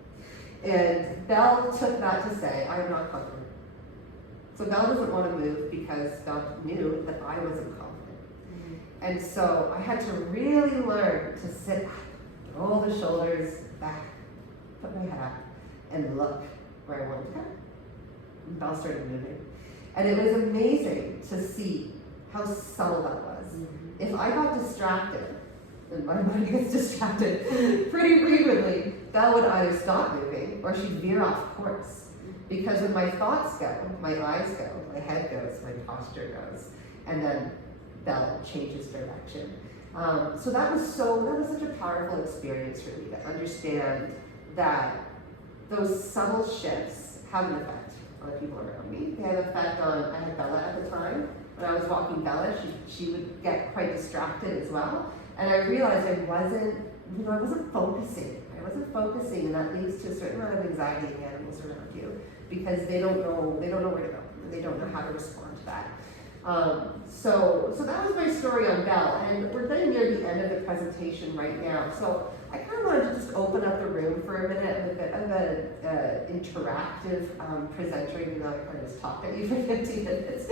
And Belle took that to say, I am not confident. So Belle doesn't want to move because Belle knew that I wasn't confident. And so I had to really learn to sit up, roll the shoulders back, put my head up, and look where I wanted to go. And Belle started moving. And it was amazing to see how subtle that was. If I got distracted, and my mind gets distracted pretty frequently, Belle would either stop moving or she'd veer off course. Because when my thoughts go, my eyes go, my head goes, my posture goes, and then Belle changes direction. So that was such a powerful experience for me to understand that those subtle shifts have an effect on the people around me. They have an effect on, I had Bella at the time. When I was walking Bella, she would get quite distracted as well. And I realized I wasn't focusing. And that leads to a certain amount of anxiety in the animals around you because they don't know where to go. And they don't know how to respond to that. So that was my story on Belle, and we're getting near the end of the presentation right now. So I kind of wanted to just open up the room for a minute with a bit of an interactive presenter, even though I kind of just talked at you for 50 minutes.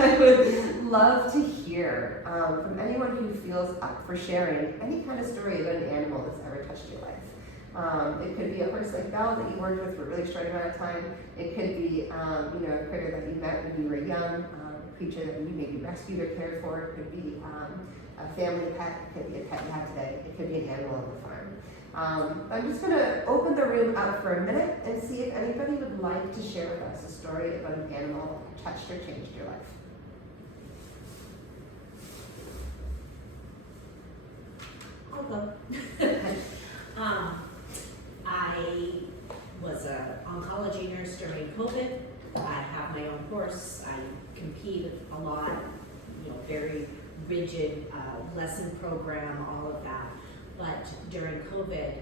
I would love to hear from anyone who feels up for sharing any kind of story about an animal that's ever touched your life. It could be a horse like Belle that you worked with for a really short amount of time. It could be a critter that you met when you were young, a creature that you maybe rescued or cared for. It could be a family pet. It could be a pet you have today. It could be an animal on the farm. I'm just going to open the room up for a minute and see if anybody would like to share with us a story about an animal that touched or changed your life. I'll go. I was an oncology nurse during COVID. I have my own horse. I compete a lot, very rigid lesson program, all of that. But during COVID,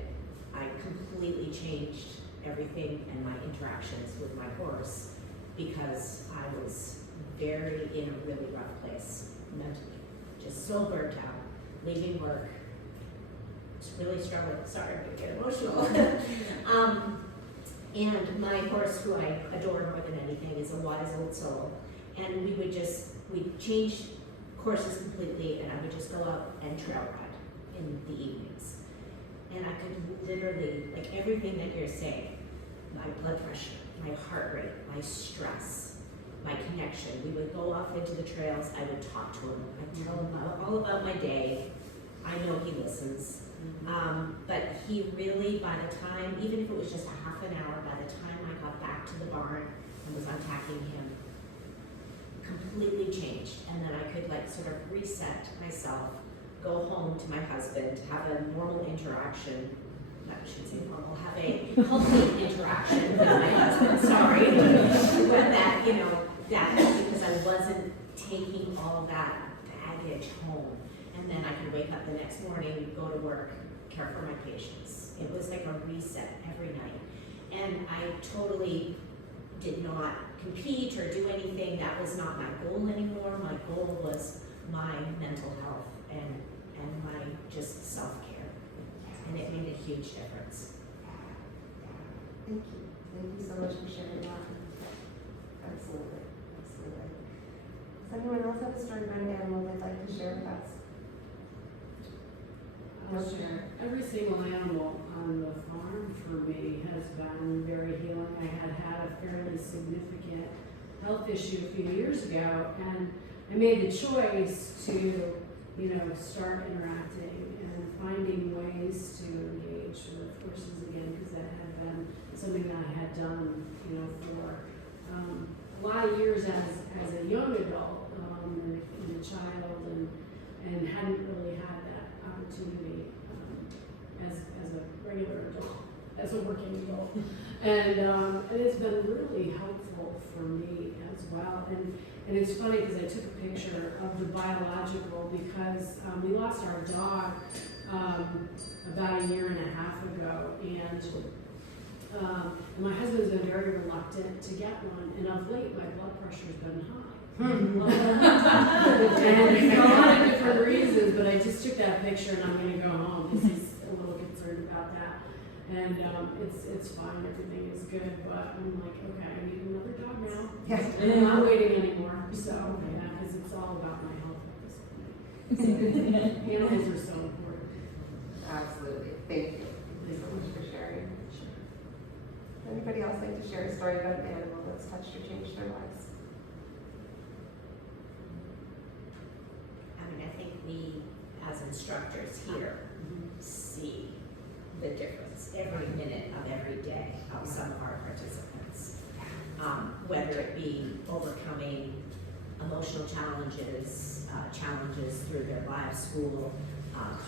I completely changed everything and my interactions with my horse because I was in a really rough place mentally, just so burnt out, leaving work, just really struggling. Sorry, I'm gonna get emotional. And my horse, who I adore more than anything, is a wise old soul. And we'd change courses completely, and I would just go out and trail ride in the evenings. And I could literally, like everything that you're saying, my blood pressure, my heart rate, my stress, my connection. We would go off into the trails, I would talk to him, I'd tell him all about my day. I know he listens. But he really, by the time, even if it was just a half an hour, by the time I got back to the barn and was unpacking him, completely changed. And then I could sort of reset myself, go home to my husband, have a normal interaction. I shouldn't say normal, have a healthy interaction with my husband, sorry. But that, that because I wasn't taking all that baggage home. And then I could wake up the next morning, go to work, care for my patients. It was like a reset every night. And I totally did not compete or do anything. That was not my goal anymore. My goal was my mental health and my just self-care. And it made a huge difference. Thank you. Thank you so much for sharing that. Absolutely. Absolutely. Does anyone else have a story about an animal they'd like to share with us? I'll share. Every single animal on the farm for me has been very healing. I had a fairly significant health issue a few years ago, and I made the choice to, start interacting and finding ways to engage with horses again, because that had been something that I had done, for a lot of years as a young adult and a child, and hadn't really had that opportunity as a regular adult, as a working adult. And it's been really helpful for me as well. And it's funny because I took a picture of the biological because we lost our dog about a year and a half ago, and my husband's been very reluctant to get one, and of late my blood pressure's been high. And for a lot of different reasons, but I just took that picture and I'm going to go home because he's a little concerned about that. And it's fine, everything is good, but I'm like, okay, I need another dog now. Yes. And I'm not waiting anymore, so, because it's all about my health at this point. So, animals are so important. Absolutely. Thank you. Thank you so much for sharing. Anybody else like to share a story about an animal that's touched or changed their lives? I think we, as instructors here, see the difference every minute of every day of some of our participants. Whether it be overcoming emotional challenges, challenges through their life, school,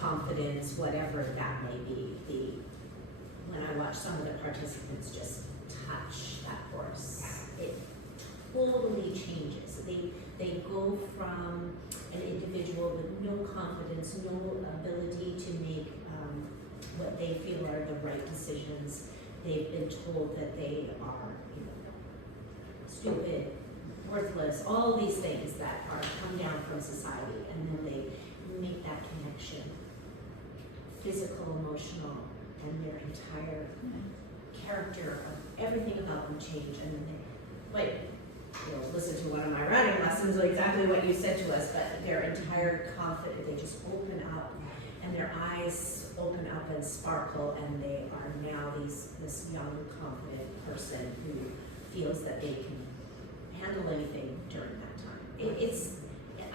confidence, whatever that may be. When I watch some of the participants just touch that horse, it totally changes. They go from an individual with no confidence, no ability to make what they feel are the right decisions. They've been told that they are, stupid, worthless, all these things that are come down from society, and then they make that connection physical, emotional, and their entire character of everything about them change. And then they, like, listen to one of my writing lessons, exactly what you said to us, but their entire confidence, they just open up, and their eyes open up and sparkle, and they are now this young, confident person who feels that they can handle anything during that time. It's,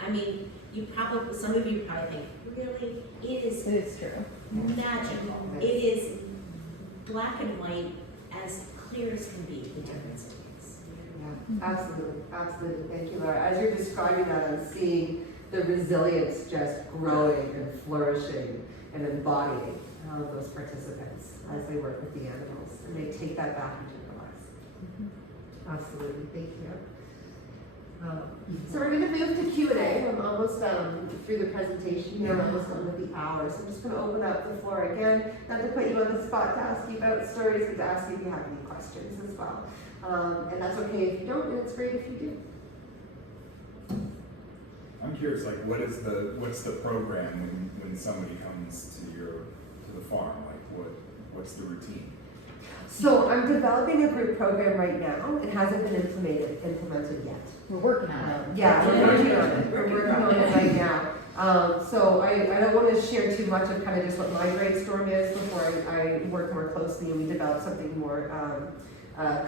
I mean, some of you probably think, really, it is true. magical. It is black and white, as clear as can be, the difference it is. Yeah, absolutely, absolutely. Thank you, Laura. As you're describing that, I'm seeing the resilience just growing and flourishing and embodying those participants as they work with the animals, and they take that back into their lives. Absolutely, thank you. So we're going to move to Q&A. I'm almost through the presentation here, almost done with the hour. So I'm just going to open up the floor again, not to put you on the spot to ask you about stories, but to ask you if you have any questions as well. And that's okay if you don't, and it's great if you do. I'm curious, like, what's the program when somebody comes to the farm? Like, what's the routine? So I'm developing a group program right now. It hasn't been implemented yet. We're working on it. Yeah, we're working on it. We're working on it right now. So I don't want to share too much of kind of just what my brainstorm is before I work more closely and we develop something more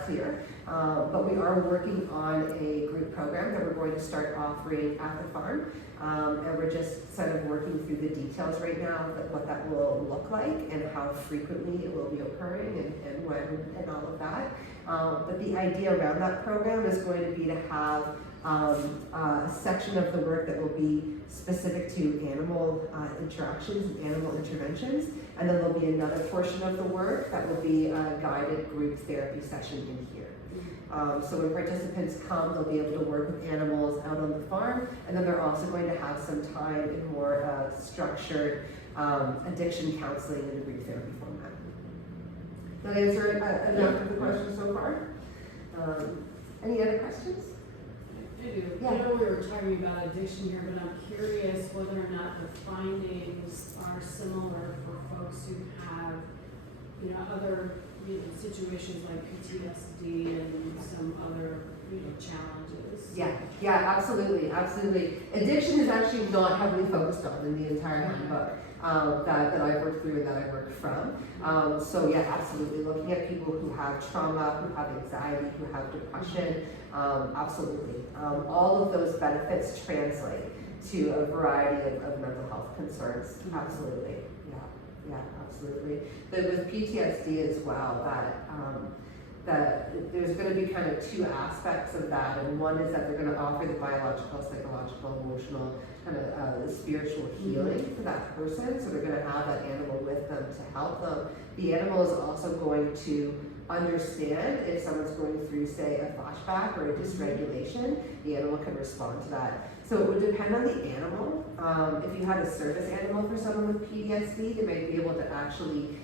clear. But we are working on a group program that we're going to start offering at the farm. And we're just sort of working through the details right now, what that will look like and how frequently it will be occurring and when and all of that. But the idea around that program is going to be to have a section of the work that will be specific to animal interactions and animal interventions. And then there'll be another portion of the work that will be a guided group therapy session in here. So when participants come, they'll be able to work with animals out on the farm, and then they're also going to have some time in more structured addiction counseling in a group therapy format. Did I answer enough of the questions so far? Any other questions? I do. Yeah. I know we were talking about addiction here, but I'm curious whether or not the findings are similar for folks who have, other situations like PTSD and some other, challenges. Yeah, absolutely. Addiction is actually not heavily focused on in the entire handbook that I've worked through and that I worked from. So yeah, absolutely. Looking at people who have trauma, who have anxiety, who have depression, absolutely. All of those benefits translate to a variety of mental health concerns. Absolutely. Yeah, absolutely. But with PTSD as well, that there's going to be kind of two aspects of that, and one is that they're going to offer the biological, psychological, emotional, kind of spiritual healing for that person. So they're going to have that animal with them to help them. The animal is also going to understand if someone's going through, say, a flashback or a dysregulation. The animal can respond to that. So it would depend on the animal. If you had a service animal for someone with PTSD, they might be able to actually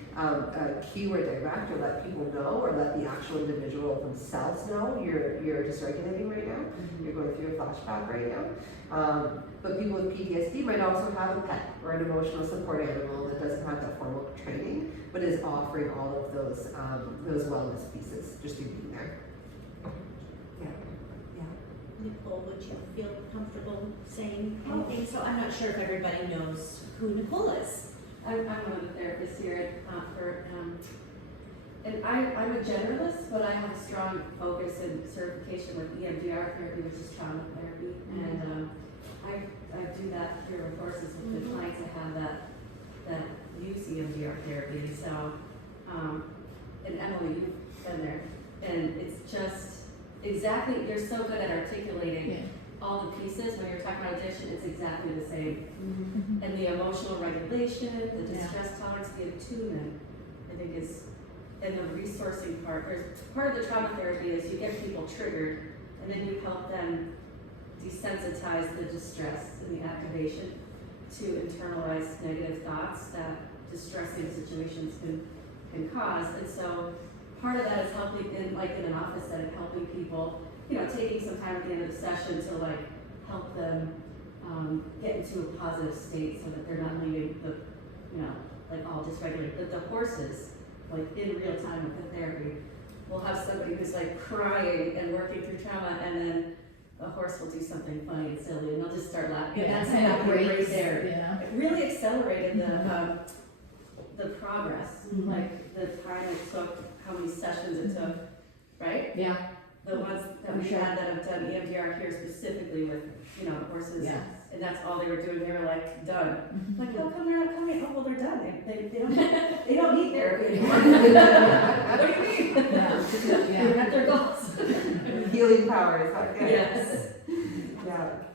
cue or direct or let people know, or let the actual individual themselves know you're dysregulating right now, you're going through a flashback right now. But people with PTSD might also have a pet or an emotional support animal that doesn't have that formal training, but is offering all of those wellness pieces just through being there. Nicole, would you feel comfortable saying anything? So I'm not sure if everybody knows who Nicole is. I'm one of the therapists here and I'm a generalist, but I have a strong focus and certification with EMDR therapy, which is trauma therapy, and I do that through courses with the clients I have that use EMDR therapy. So, and Emily, you've been there, and it's just exactly, you're so good at articulating all the pieces. When you're talking about addiction, it's exactly the same. And the emotional regulation, the distress tolerance, the attunement, I think is, and the resourcing part. There's part of the trauma therapy is you get people triggered, and then you help them desensitize the distress and the activation to internalize negative thoughts that distressing situations can cause. And so part of that is helping in an office setting, helping people, taking some time at the end of the session to help them get into a positive state so that they're not leaving the like all dysregulated, but the horses, like in real time with the therapy, we'll have somebody who's like crying and working through trauma, and then the horse will do something funny and silly, and they'll just start laughing. Yeah, That's kind of happening right breaks, there. yeah. It really accelerated the progress, Mhm. like the time it took, how many sessions it took, right? Yeah. The ones that we Sure. had that have done EMDR here specifically with, you know, horses. Yes. And that's all they were doing, they were like, done. Mhm. Like, how come they're not coming? Oh, well, they're done. They don't need therapy anymore. What do you mean? Yeah. They're at their goals. Healing power, is that good? Yes.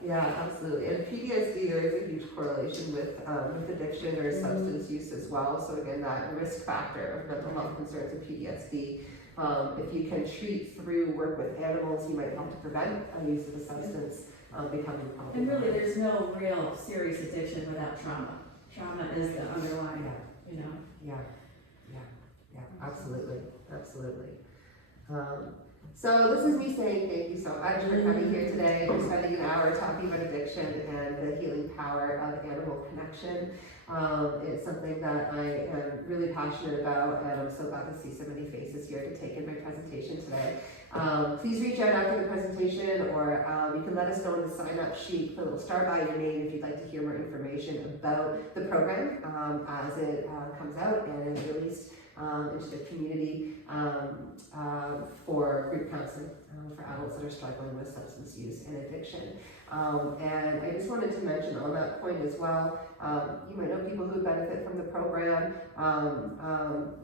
Yeah, absolutely. And PTSD, there is a huge correlation with addiction or substance use as well. So again, that risk factor of mental health concerns and PTSD. If you can treat through work with animals, you might help to prevent a use of a substance becoming a problem. And really, there's no real serious addiction without trauma. Trauma is the underlying, you know. Yeah, absolutely. So this is me saying thank you so much for coming here today, for spending an hour talking about addiction and the healing power of animal connection. It's something that I am really passionate about, and I'm so glad to see so many faces here to take in my presentation today. Please reach out after the presentation, or you can let us know in the sign-up sheet, put a little star by your name if you'd like to hear more information about the program as it comes out and is released into the community for group counseling for adults that are struggling with substance use and addiction. And I just wanted to mention on that point as well, you might know people who benefit from the program.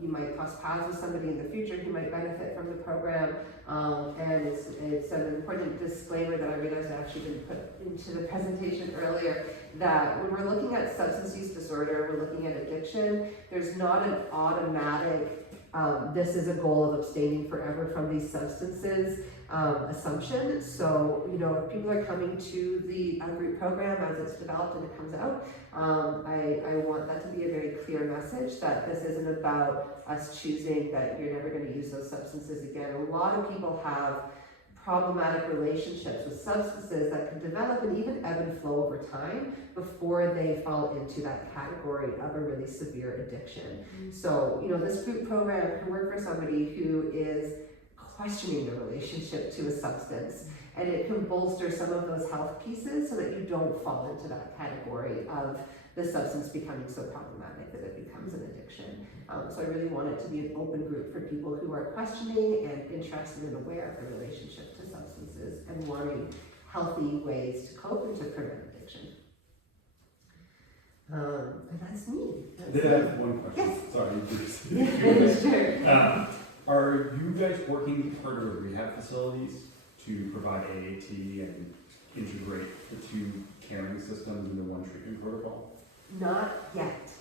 You might cross paths with somebody in the future who might benefit from the program. And it's an important disclaimer that I realized I actually didn't put into the presentation earlier, that when we're looking at substance use disorder, we're looking at addiction, there's not an automatic this is a goal of abstaining forever from these substances assumption. So, you know, if people are coming to the group program as it's developed and it comes out, I want that to be a very clear message that this isn't about us choosing that you're never going to use those substances again. A lot of people have problematic relationships with substances that can develop and even ebb and flow over time before they fall into that category of a really severe addiction. So, you know, this group program can work for somebody who is questioning the relationship to a substance, and it can bolster some of those health pieces so that you don't fall into that category of the substance becoming so problematic that it becomes an addiction. So I really want it to be an open group for people who are questioning and interested and aware of the relationship to substances and wanting healthy ways to cope and to prevent addiction. And that's me. Did I have one question? Yes. Sorry. Sure. Are you guys working partner with rehab facilities to provide AAT and integrate the two caring systems into one treatment protocol? Not yet.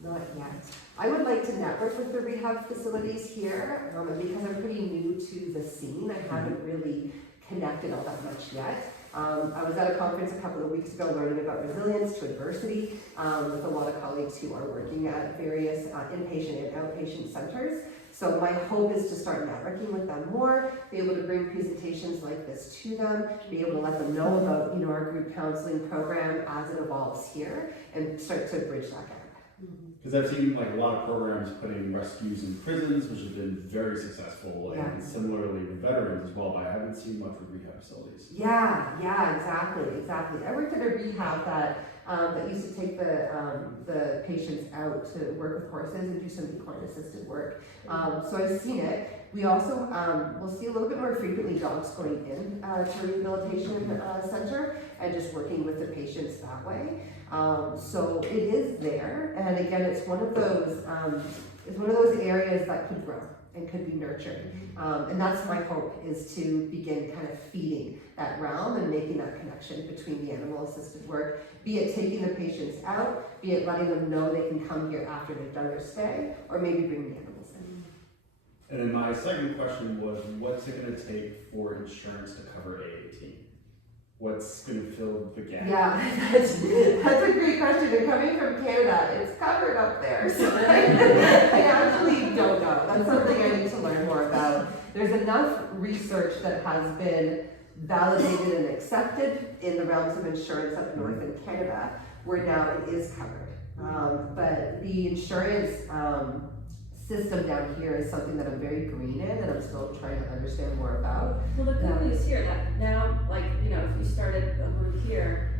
Not yet. I would like to network with the rehab facilities here, and because I'm pretty new to the scene, I haven't really connected all that much yet. I was at a conference a couple of weeks ago learning about resilience to adversity with a lot of colleagues who are working at various inpatient and outpatient centers. So my hope is to start networking with them more, be able to bring presentations like this to them, be able to let them know about, you know, our group counseling program as it evolves here, and start to bridge that gap. Because I've seen like a lot of programs putting rescues in prisons, which have been very successful, and similarly with veterans as well, but I haven't seen much with rehab facilities. Yeah, exactly. I worked at a rehab that used to take the patients out to work with horses and do some equine assisted work. So I've seen it. We also will see a little bit more frequently dogs going in to a rehabilitation center and just working with the patients that way. So it is there, and again, it's one of those areas that could grow and could be nurtured. And that's my hope, is to begin kind of feeding that realm and making that connection between the animal assisted work, be it taking the patients out, be it letting them know they can come here after they've done their stay, or maybe bring the animals in. And then my second question was, what's it going to take for insurance to cover AAT? What's going to fill the gap? Yeah, that's a great question. And coming from Canada, it's covered up there. So I actually don't know. That's something I need to learn more about. There's enough research that has been validated and accepted in the realms of insurance up north in Canada, where now it is covered. But the insurance, system down here is something that I'm very green in, and I'm still trying to understand more about. Well, the good news here, that now, like, you know, if you started a group here,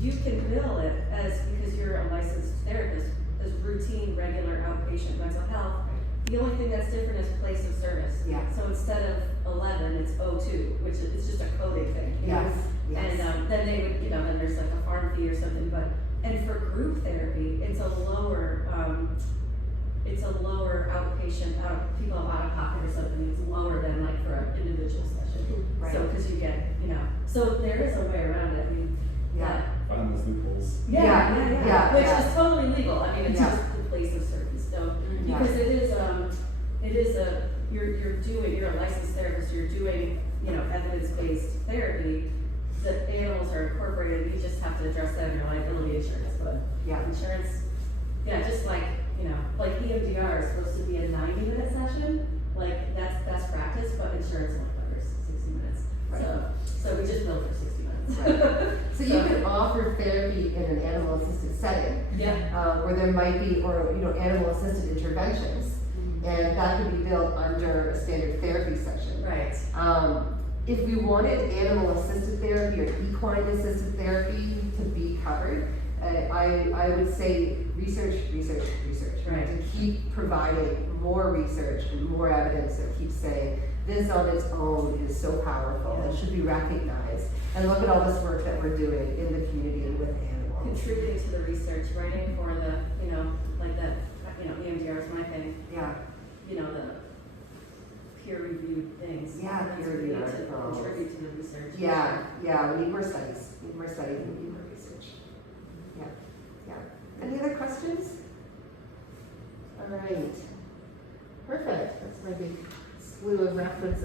you can bill it as, because you're a licensed therapist, as routine, regular outpatient mental health. The only thing that's different is place of service. Yeah. So instead of 11, it's 02, which is, it's just a coding thing. You know? Yes. And then they would, you know, then there's like a farm fee or something, but, and for group therapy, it's a lower outpatient, people out of pocket or something, it's lower than like for an individual session. Right. So, cause you get, you know, so there is a way around it, I mean, Yeah. Find those loopholes. Yeah. which is totally legal, I mean, it's Yeah. just the place of service, so, Yeah. because it is you're a licensed therapist, you're doing, you know, evidence-based therapy, the animals are incorporated, you just have to address that in your liability insurance, but Yeah. insurance, yeah, just like, you know, like EMDR is supposed to be a 90-minute session, like, that's best practice, but insurance only covers 60 minutes. Right. So we just bill for 60 minutes. Right. So you can offer therapy in an animal-assisted setting, Yeah. where there might be, or, you know, animal-assisted interventions, Mm-hmm. and that could be billed under a standard therapy session. Right. If we wanted animal-assisted therapy or equine-assisted therapy to be covered, I would say research. Right. To keep providing more research and more evidence that keeps saying this on its own is so powerful and should be recognized. And look at all this work that we're doing in the community and with animals. Contributing to the research, writing for the, you know, like that, you know, EMDR is my thing, Yeah, you know, the peer-reviewed things. Yeah, That's peer-reviewed what we need to articles. contribute to the research. yeah, we need more studies, and we need more research. Yeah. Any other questions? All right. Perfect, that's my big slew of references.